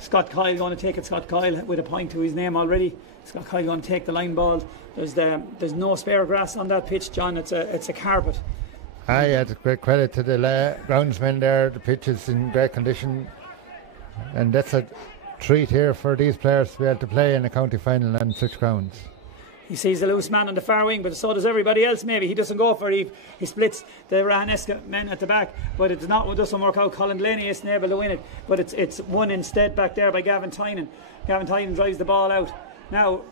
Scott Coyle going to take it. Scott Coyle with a point to his name already. Scott Coyle going to take the line ball. There's no spare grass on that pitch, John. It's a carpet. Yeah, it's great credit to the groundsmen there. The pitch is in great condition, and that's a treat here for these players to be able to play in a county final on such grounds. He sees a loose man on the far wing, but so does everybody else. Maybe he doesn't go for it. He splits the Ratheniska men at the back, but it doesn't work out. Colin Delaney isn't able to win it, but it's won instead back there by Gavin Tynan. Gavin Tynan drives the ball out now,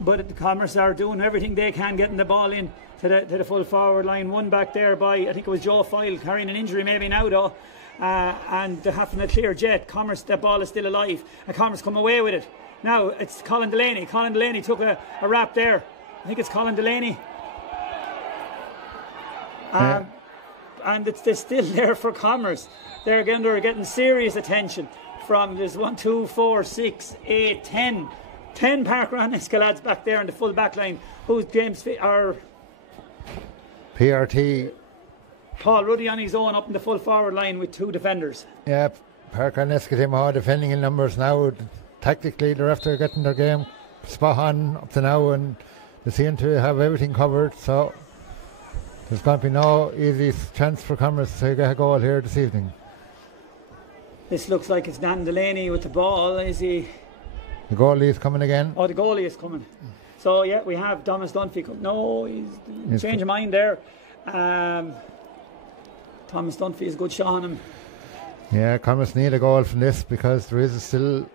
but the Commerce are doing everything they can, getting the ball in to the full forward line. One back there by, I think it was Joe Foyle, carrying an injury maybe now though, and they're having a clear jet. Commerce, the ball is still alive, and Commerce come away with it. Now it's Colin Delaney. Colin Delaney took a wrap there. I think it's Colin Delaney. And it's still there for Commerce. They're getting serious attention from there's 1, 2, 4, 6, 8, 10. 10 Park-Ratheniska lads back there in the full back line. Who's James or PRT. Paul Ruddy on his own up in the full forward line with 2 defenders. Yeah, Park-Ratheniska Timahoe defending in numbers now. Tactically, they're after getting their game spot on up to now, and they seem to have everything covered. So there's going to be no easy chance for Camross to get a goal here this evening. This looks like it's Dan Delaney with the ball. Is he? The goalie is coming again. Oh, the goalie is coming. So yeah, we have Thomas Dunphy. No, he's changed of mind there. Thomas Dunphy is a good shot on him. Yeah, Camross need a goal from this because there is still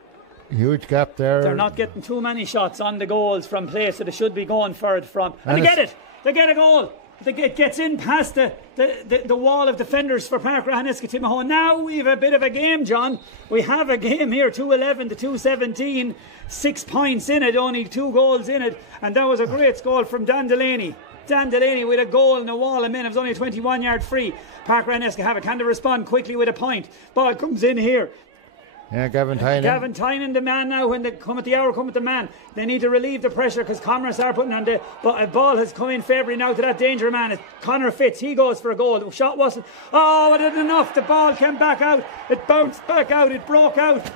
huge gap there. They're not getting too many shots on the goals from play, so they should be going for it from. And they get it. They get a goal. It gets in past the wall of defenders for Park-Ratheniska Timahoe. Now we have a bit of a game, John. We have a game here, 2-11 to 2-17. 6 points in it, only 2 goals in it. And that was a great goal from Dan Delaney. Dan Delaney with a goal and a wall of men. It was only a 21-yard free. Park-Ratheniska have it. Can they respond quickly with a point? Ball comes in here. Yeah, Gavin Tynan. Gavin Tynan, the man now. When they come at the hour, come at the man. They need to relieve the pressure because Camross are putting on the. But a ball has come in favourably now to that danger man. It's Conor Fitz. He goes for a goal. The shot wasn't. Oh, it didn't enough. The ball came back out. It bounced back out. It broke out.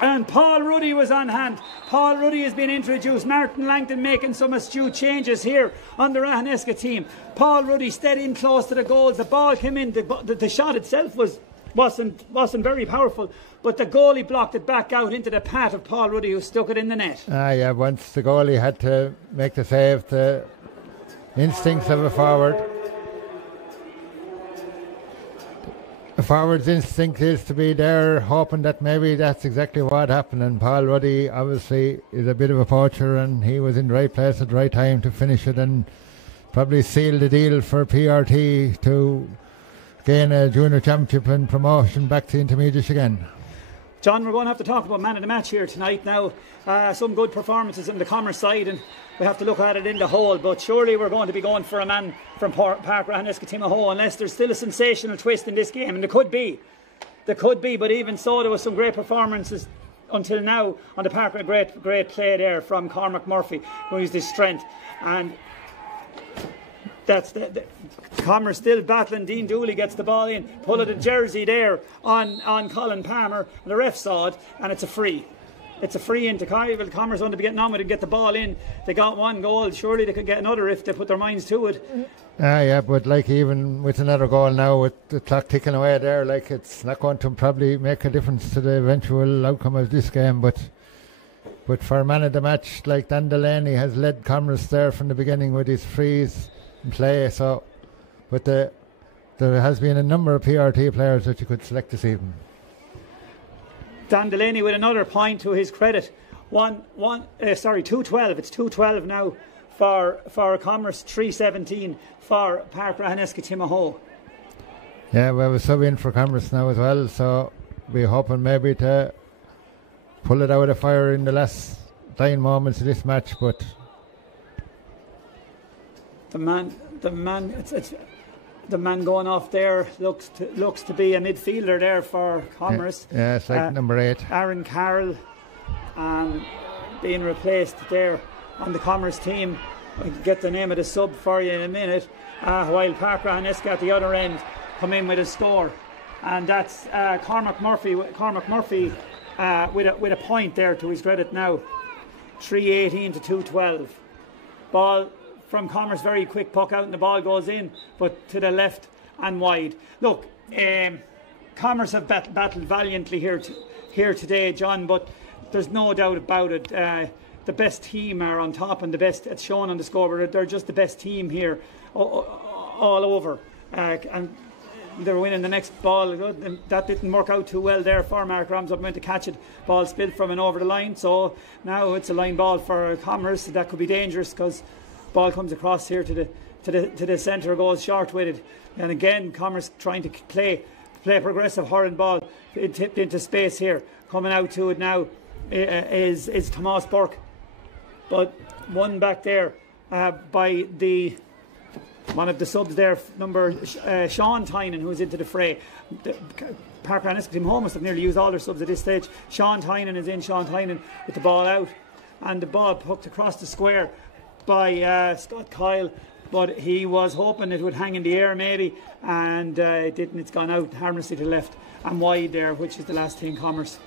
And Paul Ruddy was on hand. Paul Ruddy has been introduced. Martin Langton making some astute changes here on the Ratheniska team. Paul Ruddy steady in close to the goals. The ball came in. The shot itself wasn't very powerful, but the goalie blocked it back out into the path of Paul Ruddy, who stuck it in the net. Yeah, once the goalie had to make the save, the instincts of a forward. The forward's instinct is to be there, hoping that maybe that's exactly what happened. And Paul Ruddy obviously is a bit of a poacher, and he was in the right place at the right time to finish it and probably seal the deal for PRT to gain a junior championship and promotion back to intermediate again. John, we're going to have to talk about man of the match here tonight now. Some good performances on the Commerce side, and we have to look at it in the whole, but surely we're going to be going for a man from Park-Ratheniska Timahoe unless there's still a sensational twist in this game, and there could be, but even so there was some great performances until now on the Park. Great play there from Cormac Murphy, who is his strength, and that's the Commerce still battling. Dean Dooley gets the ball in, pull of the jersey there on Colin Palmer, and the ref saw it, and it's a free. It's a free into Coyle. Commerce want to be getting on with it, get the ball in. They got 1 goal. Surely they could get another if they put their minds to it. Yeah, but like even with another goal now, with the clock ticking away there, like it's not going to probably make a difference to the eventual outcome of this game. But for a man of the match, like Dan Delaney has led Camross there from the beginning with his frees and play. So, but there has been a number of PRT players that you could select this evening. Dan Delaney with another point to his credit. 2-12. It's 2-12 now for Commerce, 3-17 for Park-Ratheniska Timahoe. Yeah, we have a sub in for Camross now as well, so we're hoping maybe to pull it out of the fire in the last dying moments of this match. But the man going off there looks to be a midfielder there for Commerce. Yeah, it's like number 8. Aaron Carroll. being replaced there on the Commerce team. I'll get the name of the sub for you in a minute. While Park-Ratheniska at the other end come in with a score, and that's Cormac Murphy with a point there to his credit now. 3:18 to 2:12. Ball from Commerce, very quick puck out, and the ball goes in, but to the left and wide. Look, Commerce have battled valiantly here today, John, but there's no doubt about it. The best team are on top, and the best, it's shown on the scoreboard, they're just the best team here all over. And they're winning the next ball. That didn't work out too well there for Marc. Ramsbottom went to catch it. Ball spilled from and over the line. So now it's a line ball for Commerce. That could be dangerous because ball comes across here to the centre, goes short with it. And again, Commerce trying to play progressive, hurling ball. It tipped into space here. Coming out to it now is Tomas Burke. But one back there by one of the subs there, number Sean Tynan, who's into the fray. Park-Ratheniska Timahoe must have nearly used all their subs at this stage. Sean Tynan is in. Sean Tynan with the ball out, and the ball hooked across the square by Scott Coyle, but he was hoping it would hang in the air maybe, and it didn't. It's gone out harmlessly to the left and wide there, which is the last thing Commerce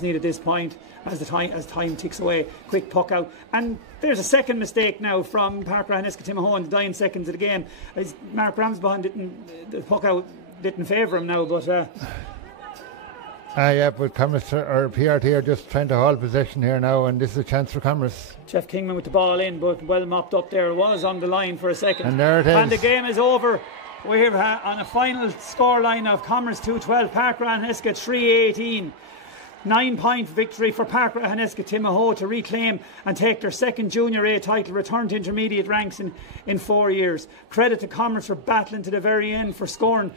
need at this point as time ticks away. Quick puck out, and there's a second mistake now from Park-Ratheniska Timahoe in the dying seconds of the game. As Marc Ramsbottom the puck out didn't favour him now, but but Commerce or PRT are just trying to hold possession here now, and this is a chance for Commerce. Geoff Kingman with the ball in, but well mopped up there. It was on the line for a second, and there it is. And the game is over. We're on a final scoreline of Commerce 2-12, Park-Ratheniska 3-18. 9-point victory for Park-Ratheniska Timahoe to reclaim and take their second Junior A title, return to intermediate ranks in 4 years. Credit to Commerce for battling to the very end, for scoring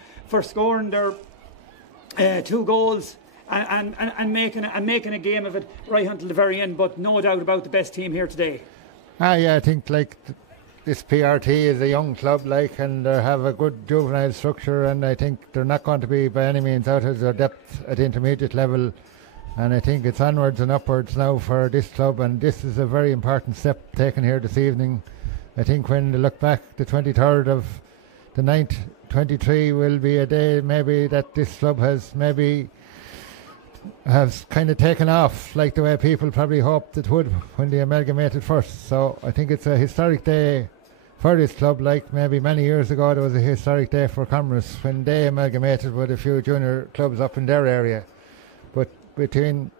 their 2 goals and making a game of it right until the very end. But no doubt about the best team here today. I think this PRT is a young club, and they have a good juvenile structure, and I think they're not going to be by any means out of their depth at the intermediate level. And I think it's onwards and upwards now for this club, and this is a very important step taken here this evening. I think when they look back, the 23rd of the 9th, 23 will be a day maybe that this club has kind of taken off, like the way people probably hoped it would when they amalgamated first. So I think it's a historic day for this club, like maybe many years ago there was a historic day for Camross when they amalgamated with a few junior clubs up in their area. But between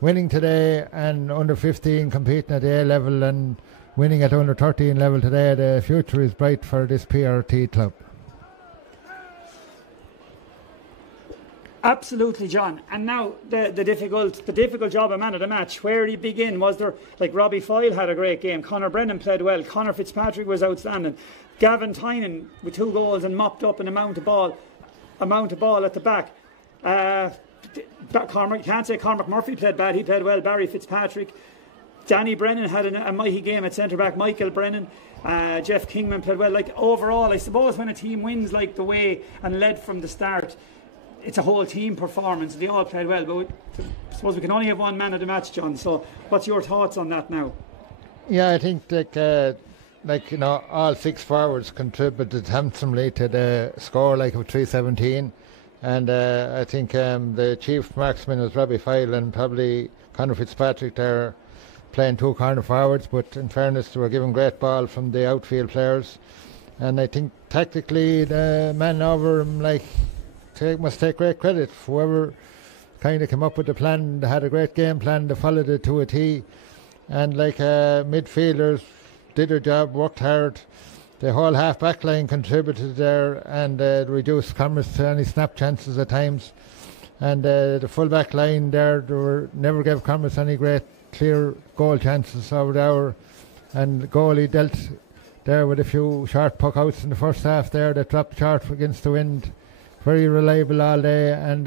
winning today and under 15 competing at the A level and winning at under 13 level today, the future is bright for this PRT club. Absolutely, John. And now the difficult job of man of the match. Where do you begin? Was there, Robbie Foyle had a great game. Brennan played well. Conor Fitzpatrick was outstanding. Gavin Tynan with 2 goals and mopped up an amount of ball at the back. Cormac, you can't say Cormac Murphy played bad. He played well. Barry Fitzpatrick. Danny Brennan had a mighty game at centre back. Michael Brennan. Jeff Kingman played well. Overall, I suppose when a team wins the way and led from the start, it's a whole team performance. They all played well, but I suppose we can only have one man of the match, John. So what's your thoughts on that now? Yeah, I think all 6 forwards contributed handsomely to the score of 317. And I think the chief marksman was Robbie Foyle, and probably Conor Fitzpatrick there playing 2 corner forwards, but in fairness they were given great ball from the outfield players. And I think tactically the man over him must take great credit. Whoever kind of came up with the plan, they had a great game plan, they followed it to a T, and midfielders did their job, worked hard. The whole half back line contributed there and reduced Commerce to any snap chances at times. And the full back line there, never gave Commerce any great clear goal chances over the hour. And the goalie dealt there with a few short puck outs in the first half there that dropped short against the wind. Very reliable all day. And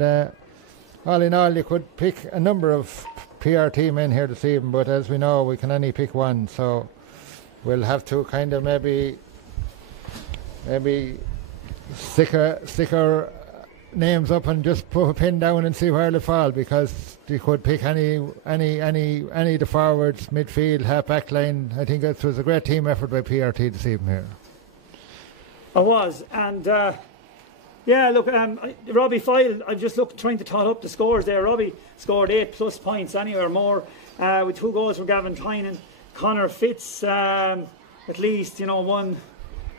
all in all, you could pick a number of PRT men here this evening, but as we know, we can only pick one. So we'll have to kind of maybe stick our names up and just put a pin down and see where they fall, because they could pick any of the forwards, midfield, half back line. I think it was a great team effort by PRT this evening here. It was, and Robbie Foyle, I've just trying to tot up the scores there. Robbie scored 8+ points, anywhere more, with 2 goals from Gavin Tynan. Conor Fitz, at least, 1,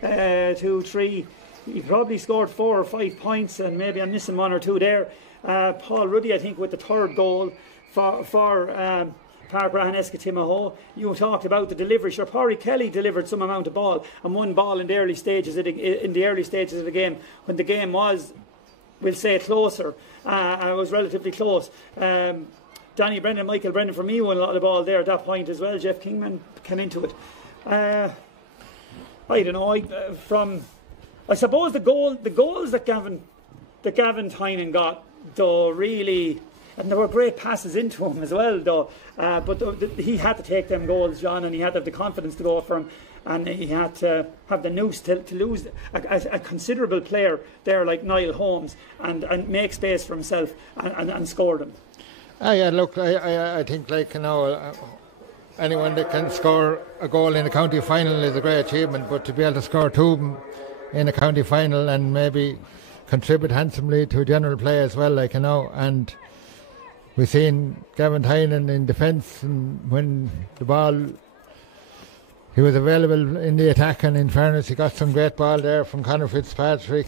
2, 3. He probably scored 4 or 5 points, and maybe I'm missing 1 or 2 there. Paul Ruddy, I think, with the 3rd goal for Park-Ratheniska Timahoe. You talked about the delivery. Sure, Parry Kelly delivered some amount of ball, and 1 ball in the early stages of the game, when the game was, we'll say, closer. It was relatively close. Michael Brennan for me won a lot of the ball there at that point as well. Geoff Kingman came into it. I don't know. I suppose the goals that Gavin Tynan got, though, really, and there were great passes into him as well, though. But he had to take them goals, John, and he had to have the confidence to go for him, and he had to have the nous to lose a considerable player there like Niall Holmes and make space for himself and score them. Look, I think, anyone that can score a goal in a county final is a great achievement, but to be able to score 2 in a county final and maybe contribute handsomely to general play as well, and we've seen Gavin Tynan in defence, and when the ball, he was available in the attack, and in fairness he got some great ball there from Conor Fitzpatrick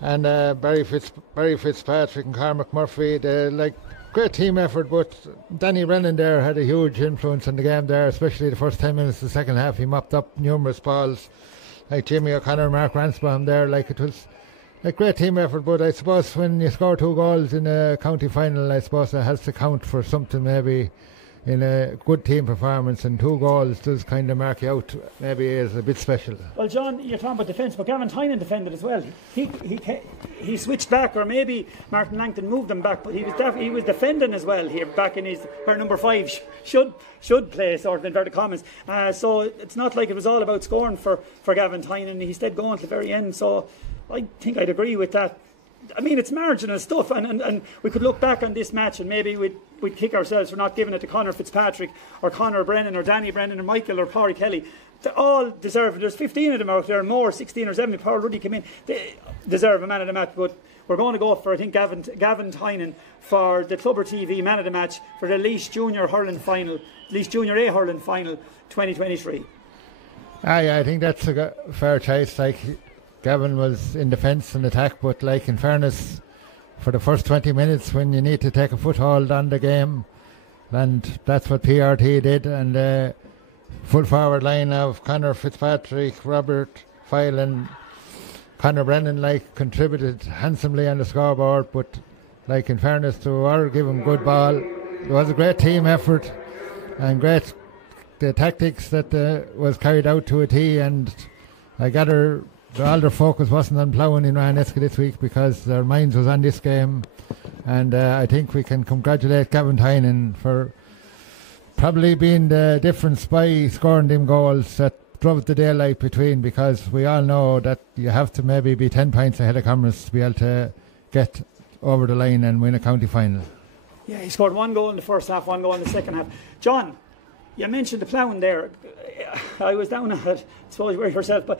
and Barry Fitzpatrick and Cormac Murphy. Great team effort, but Danny Brennan there had a huge influence on the game there, especially the first 10 minutes of the second half. He mopped up numerous balls, like Jimmy O'Connor, Marc Ramsbottom there. It was a great team effort, but I suppose when you score 2 goals in a county final, I suppose it has to count for something, maybe in a good team performance, and 2 goals does kind of mark you out, maybe is a bit special. Well, John, you're talking about defence, but Gavin Tynan defended as well. He switched back, or maybe Martin Langton moved him back, but he was defending as well here, back in where number 5 should play, sort of inverted commas. So it's not like it was all about scoring for Gavin Tynan. He stayed going to the very end, so I think I'd agree with that. I mean, it's marginal stuff, and we could look back on this match and maybe we'd kick ourselves for not giving it to Conor Fitzpatrick or Conor Brennan or Danny Brennan or Michael or Parry Kelly. They all deserve it. There's 15 of them out there, more, 16 or 17. Paul Ruddy came in. They deserve a man of the match, but we're going to go for, I think, Gavin Tynan for the Clubber TV man of the match for the Laois Junior A hurling final 2023. I think that's a fair choice. Gavin was in defence and attack, but in fairness, for the first 20 minutes when you need to take a foothold on the game, and that's what PRT did, and full forward line of Conor Fitzpatrick, Robert Foyle and Conor Brennan contributed handsomely on the scoreboard, but in fairness, they were given good ball. It was a great team effort and great the tactics that was carried out to a T, and I gather all their focus wasn't on ploughing in Ratheniska this week because their minds was on this game, and I think we can congratulate Gavin Tynan for probably being the difference by scoring them goals that drove the daylight between, because we all know that you have to maybe be 10 points ahead of Camross to be able to get over the line and win a county final. Yeah, he scored 1 goal in the first half, 1 goal in the second half. John, you mentioned the ploughing there. I was down at it, I suppose you were yourself, but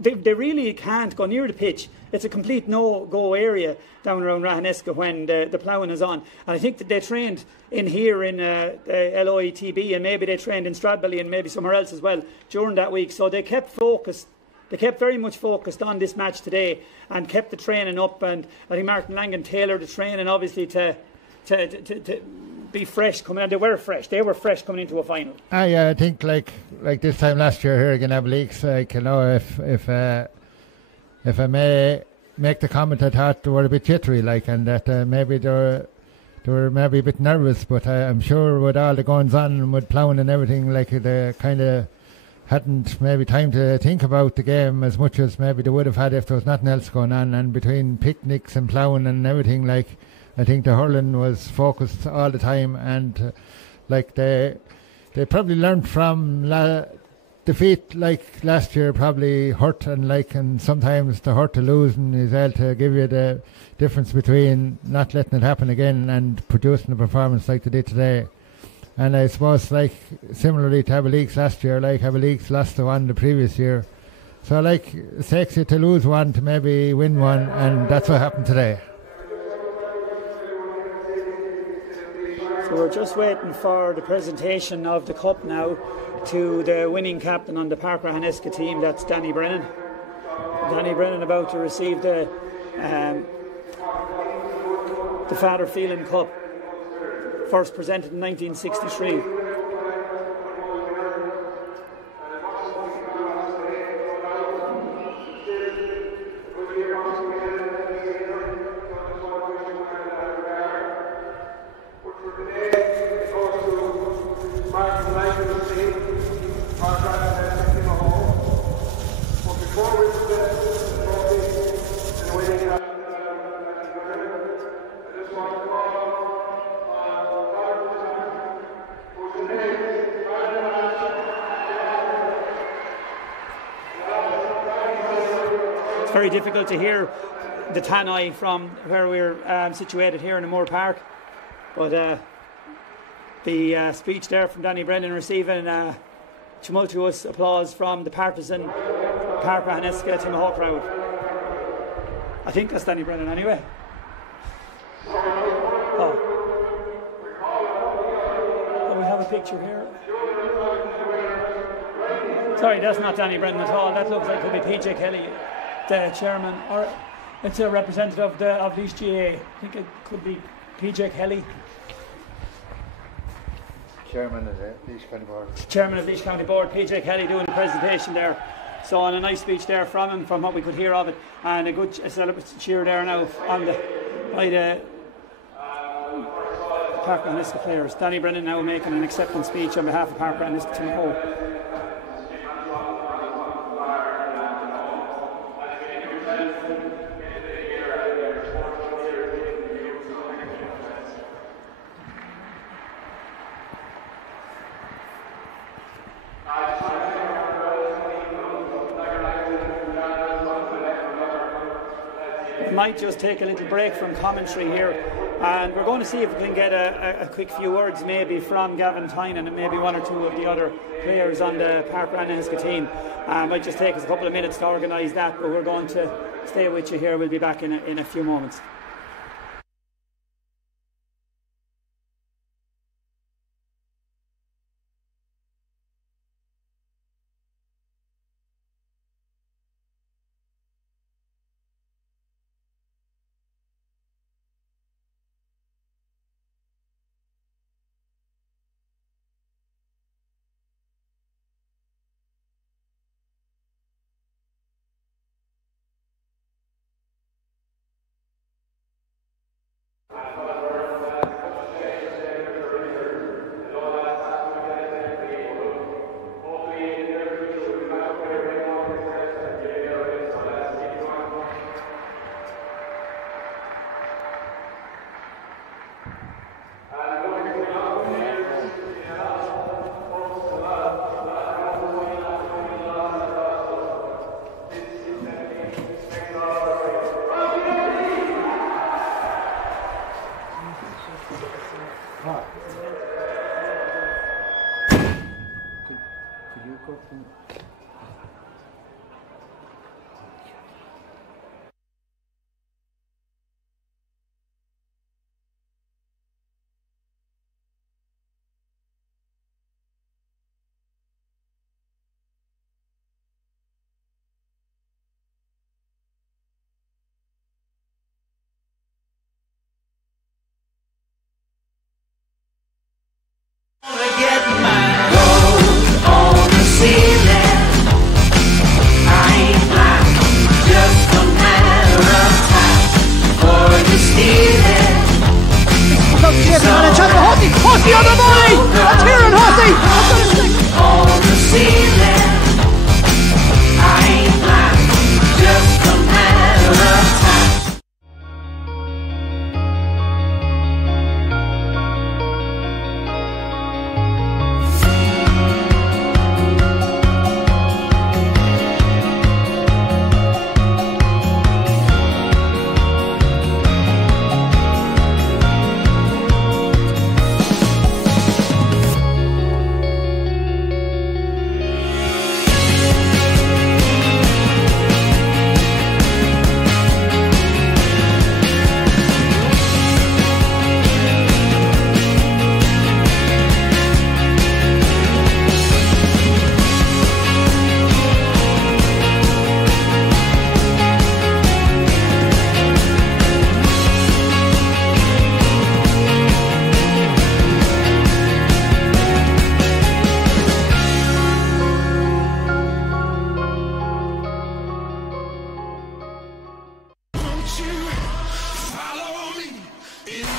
they really can't go near the pitch. It's a complete no-go area down around Ratheniska when the ploughing is on. And I think that they trained in here in LOETB, and maybe they trained in Stradbally and maybe somewhere else as well during that week. So they kept focused. They kept very much focused on this match today and kept the training up. And I think Martin Langan tailored the training obviously to be fresh coming in. They were fresh. They were fresh coming into a final. Yeah, I think like this time last year here again, Ableeks, if I may make the comment, I thought they were a bit jittery, and that maybe they were maybe a bit nervous, but I'm sure with all the goings on and with ploughing and everything, they kind of hadn't maybe time to think about the game as much as maybe they would have had if there was nothing else going on. And between picnics and ploughing and everything, I think the hurling was focused all the time, and they probably learned from defeat like last year probably hurt, and sometimes the hurt to losing is able to give you the difference between not letting it happen again and producing a performance like they did today. And I suppose similarly to Abbeleg's last year, Abbeleg's lost the one the previous year. So it takes you to lose one to maybe win one, and that's what happened today. So we're just waiting for the presentation of the cup now to the winning captain on the Park-Ratheniska team, that's Danny Brennan. Danny Brennan about to receive the Father Phelan Cup, first presented in 1963. Very difficult to hear the tannoy from where we're situated here in the Moore Park, but the speech there from Danny Brennan receiving tumultuous applause from the partisan Park-Ratheniska Timahoe crowd. I think that's Danny Brennan anyway. Oh, we have a picture here. Sorry, that's not Danny Brennan at all. That looks like it could be PJ Kelly, the chairman, or it's a representative of Laois GA. I think it could be PJ Kelly. Chairman of the Laois County Board. Chairman of Laois County Board, PJ Kelly, doing the presentation there. So on a nice speech there from him, from what we could hear of it, and a good cheer there now on by the Park-Ratheniska players. Danny Brennan now making an acceptance speech on behalf of Park-Ratheniska Timahoe. Might just take a little break from commentary here, and we're going to see if we can get a quick few words maybe from Gavin, Tynan, and maybe one or two of the other players on the Park-Ratheniska team. Might just take us a couple of minutes to organise that, but we're going to stay with you here. We'll be back in a few moments.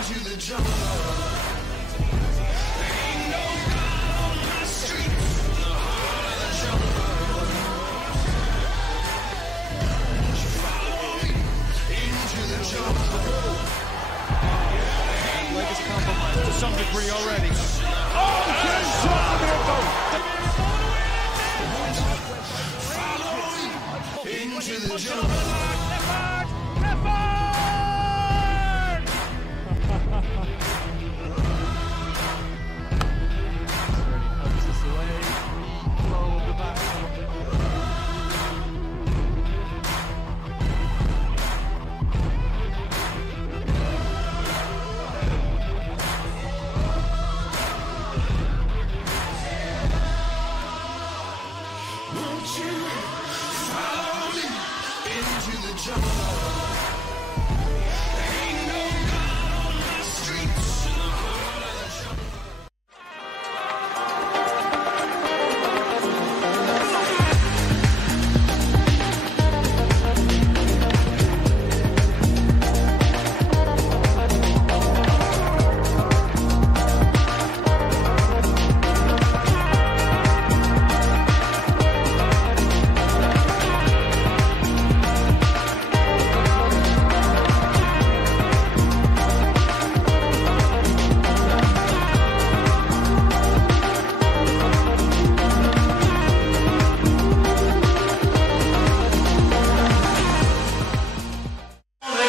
To some degree already. Oh, good shot! Into the jungle.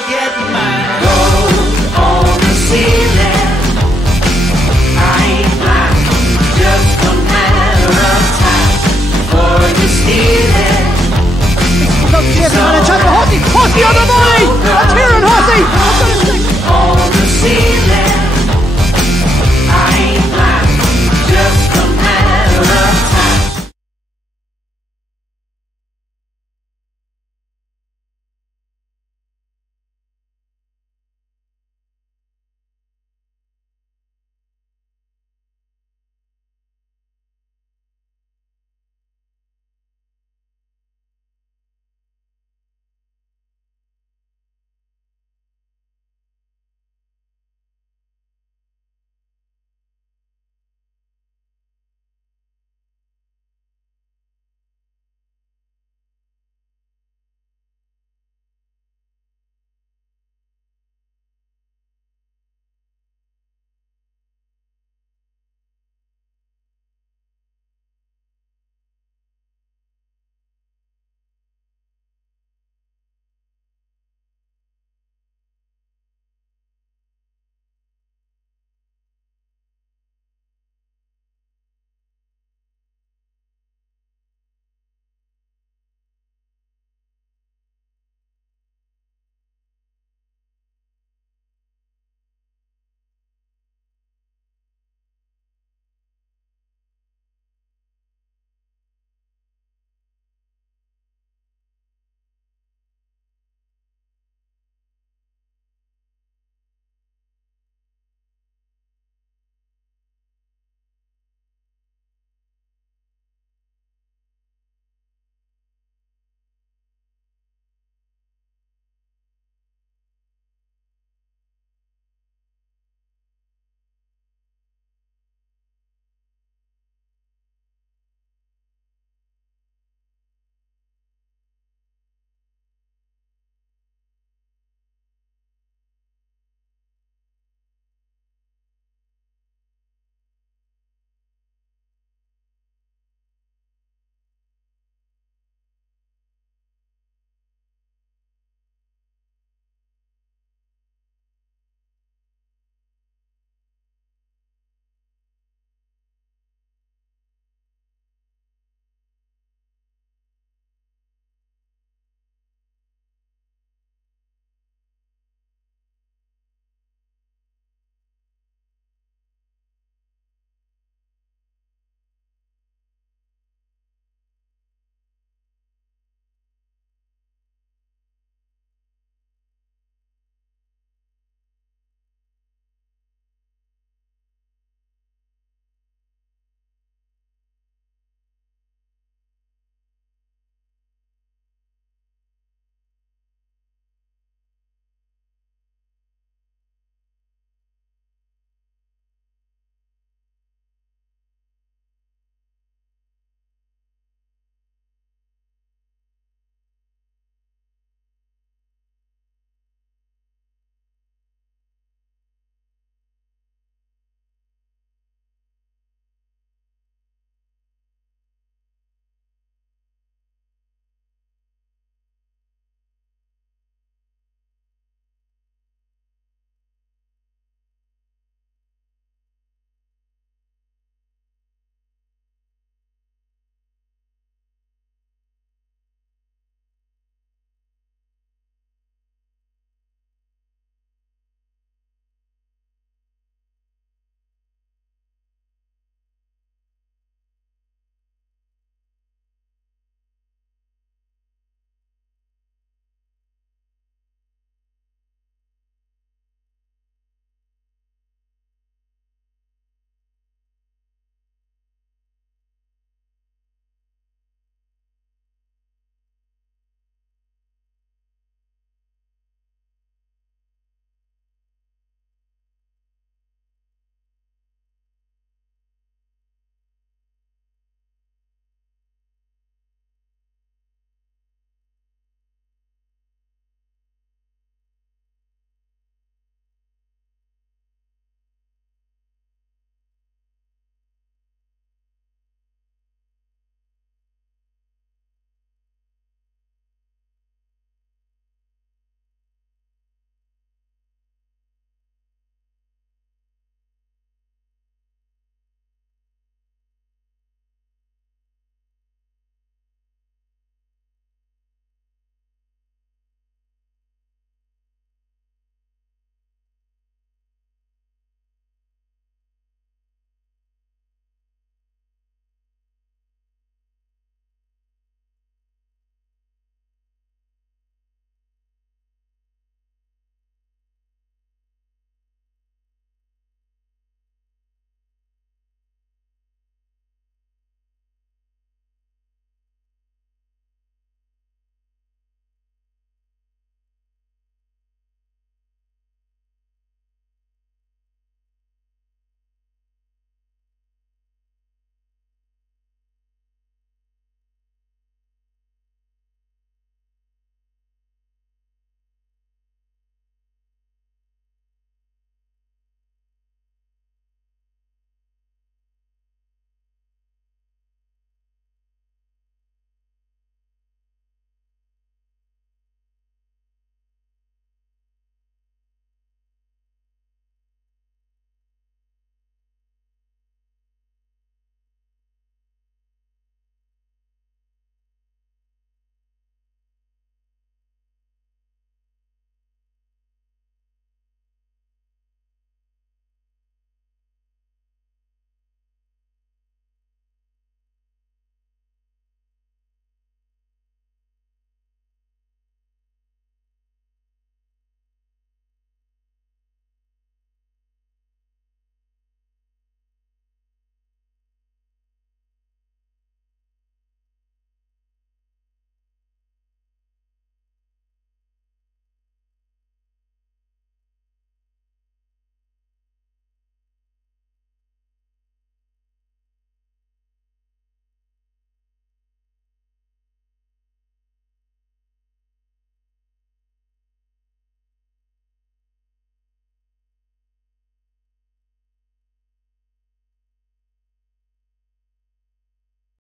Get my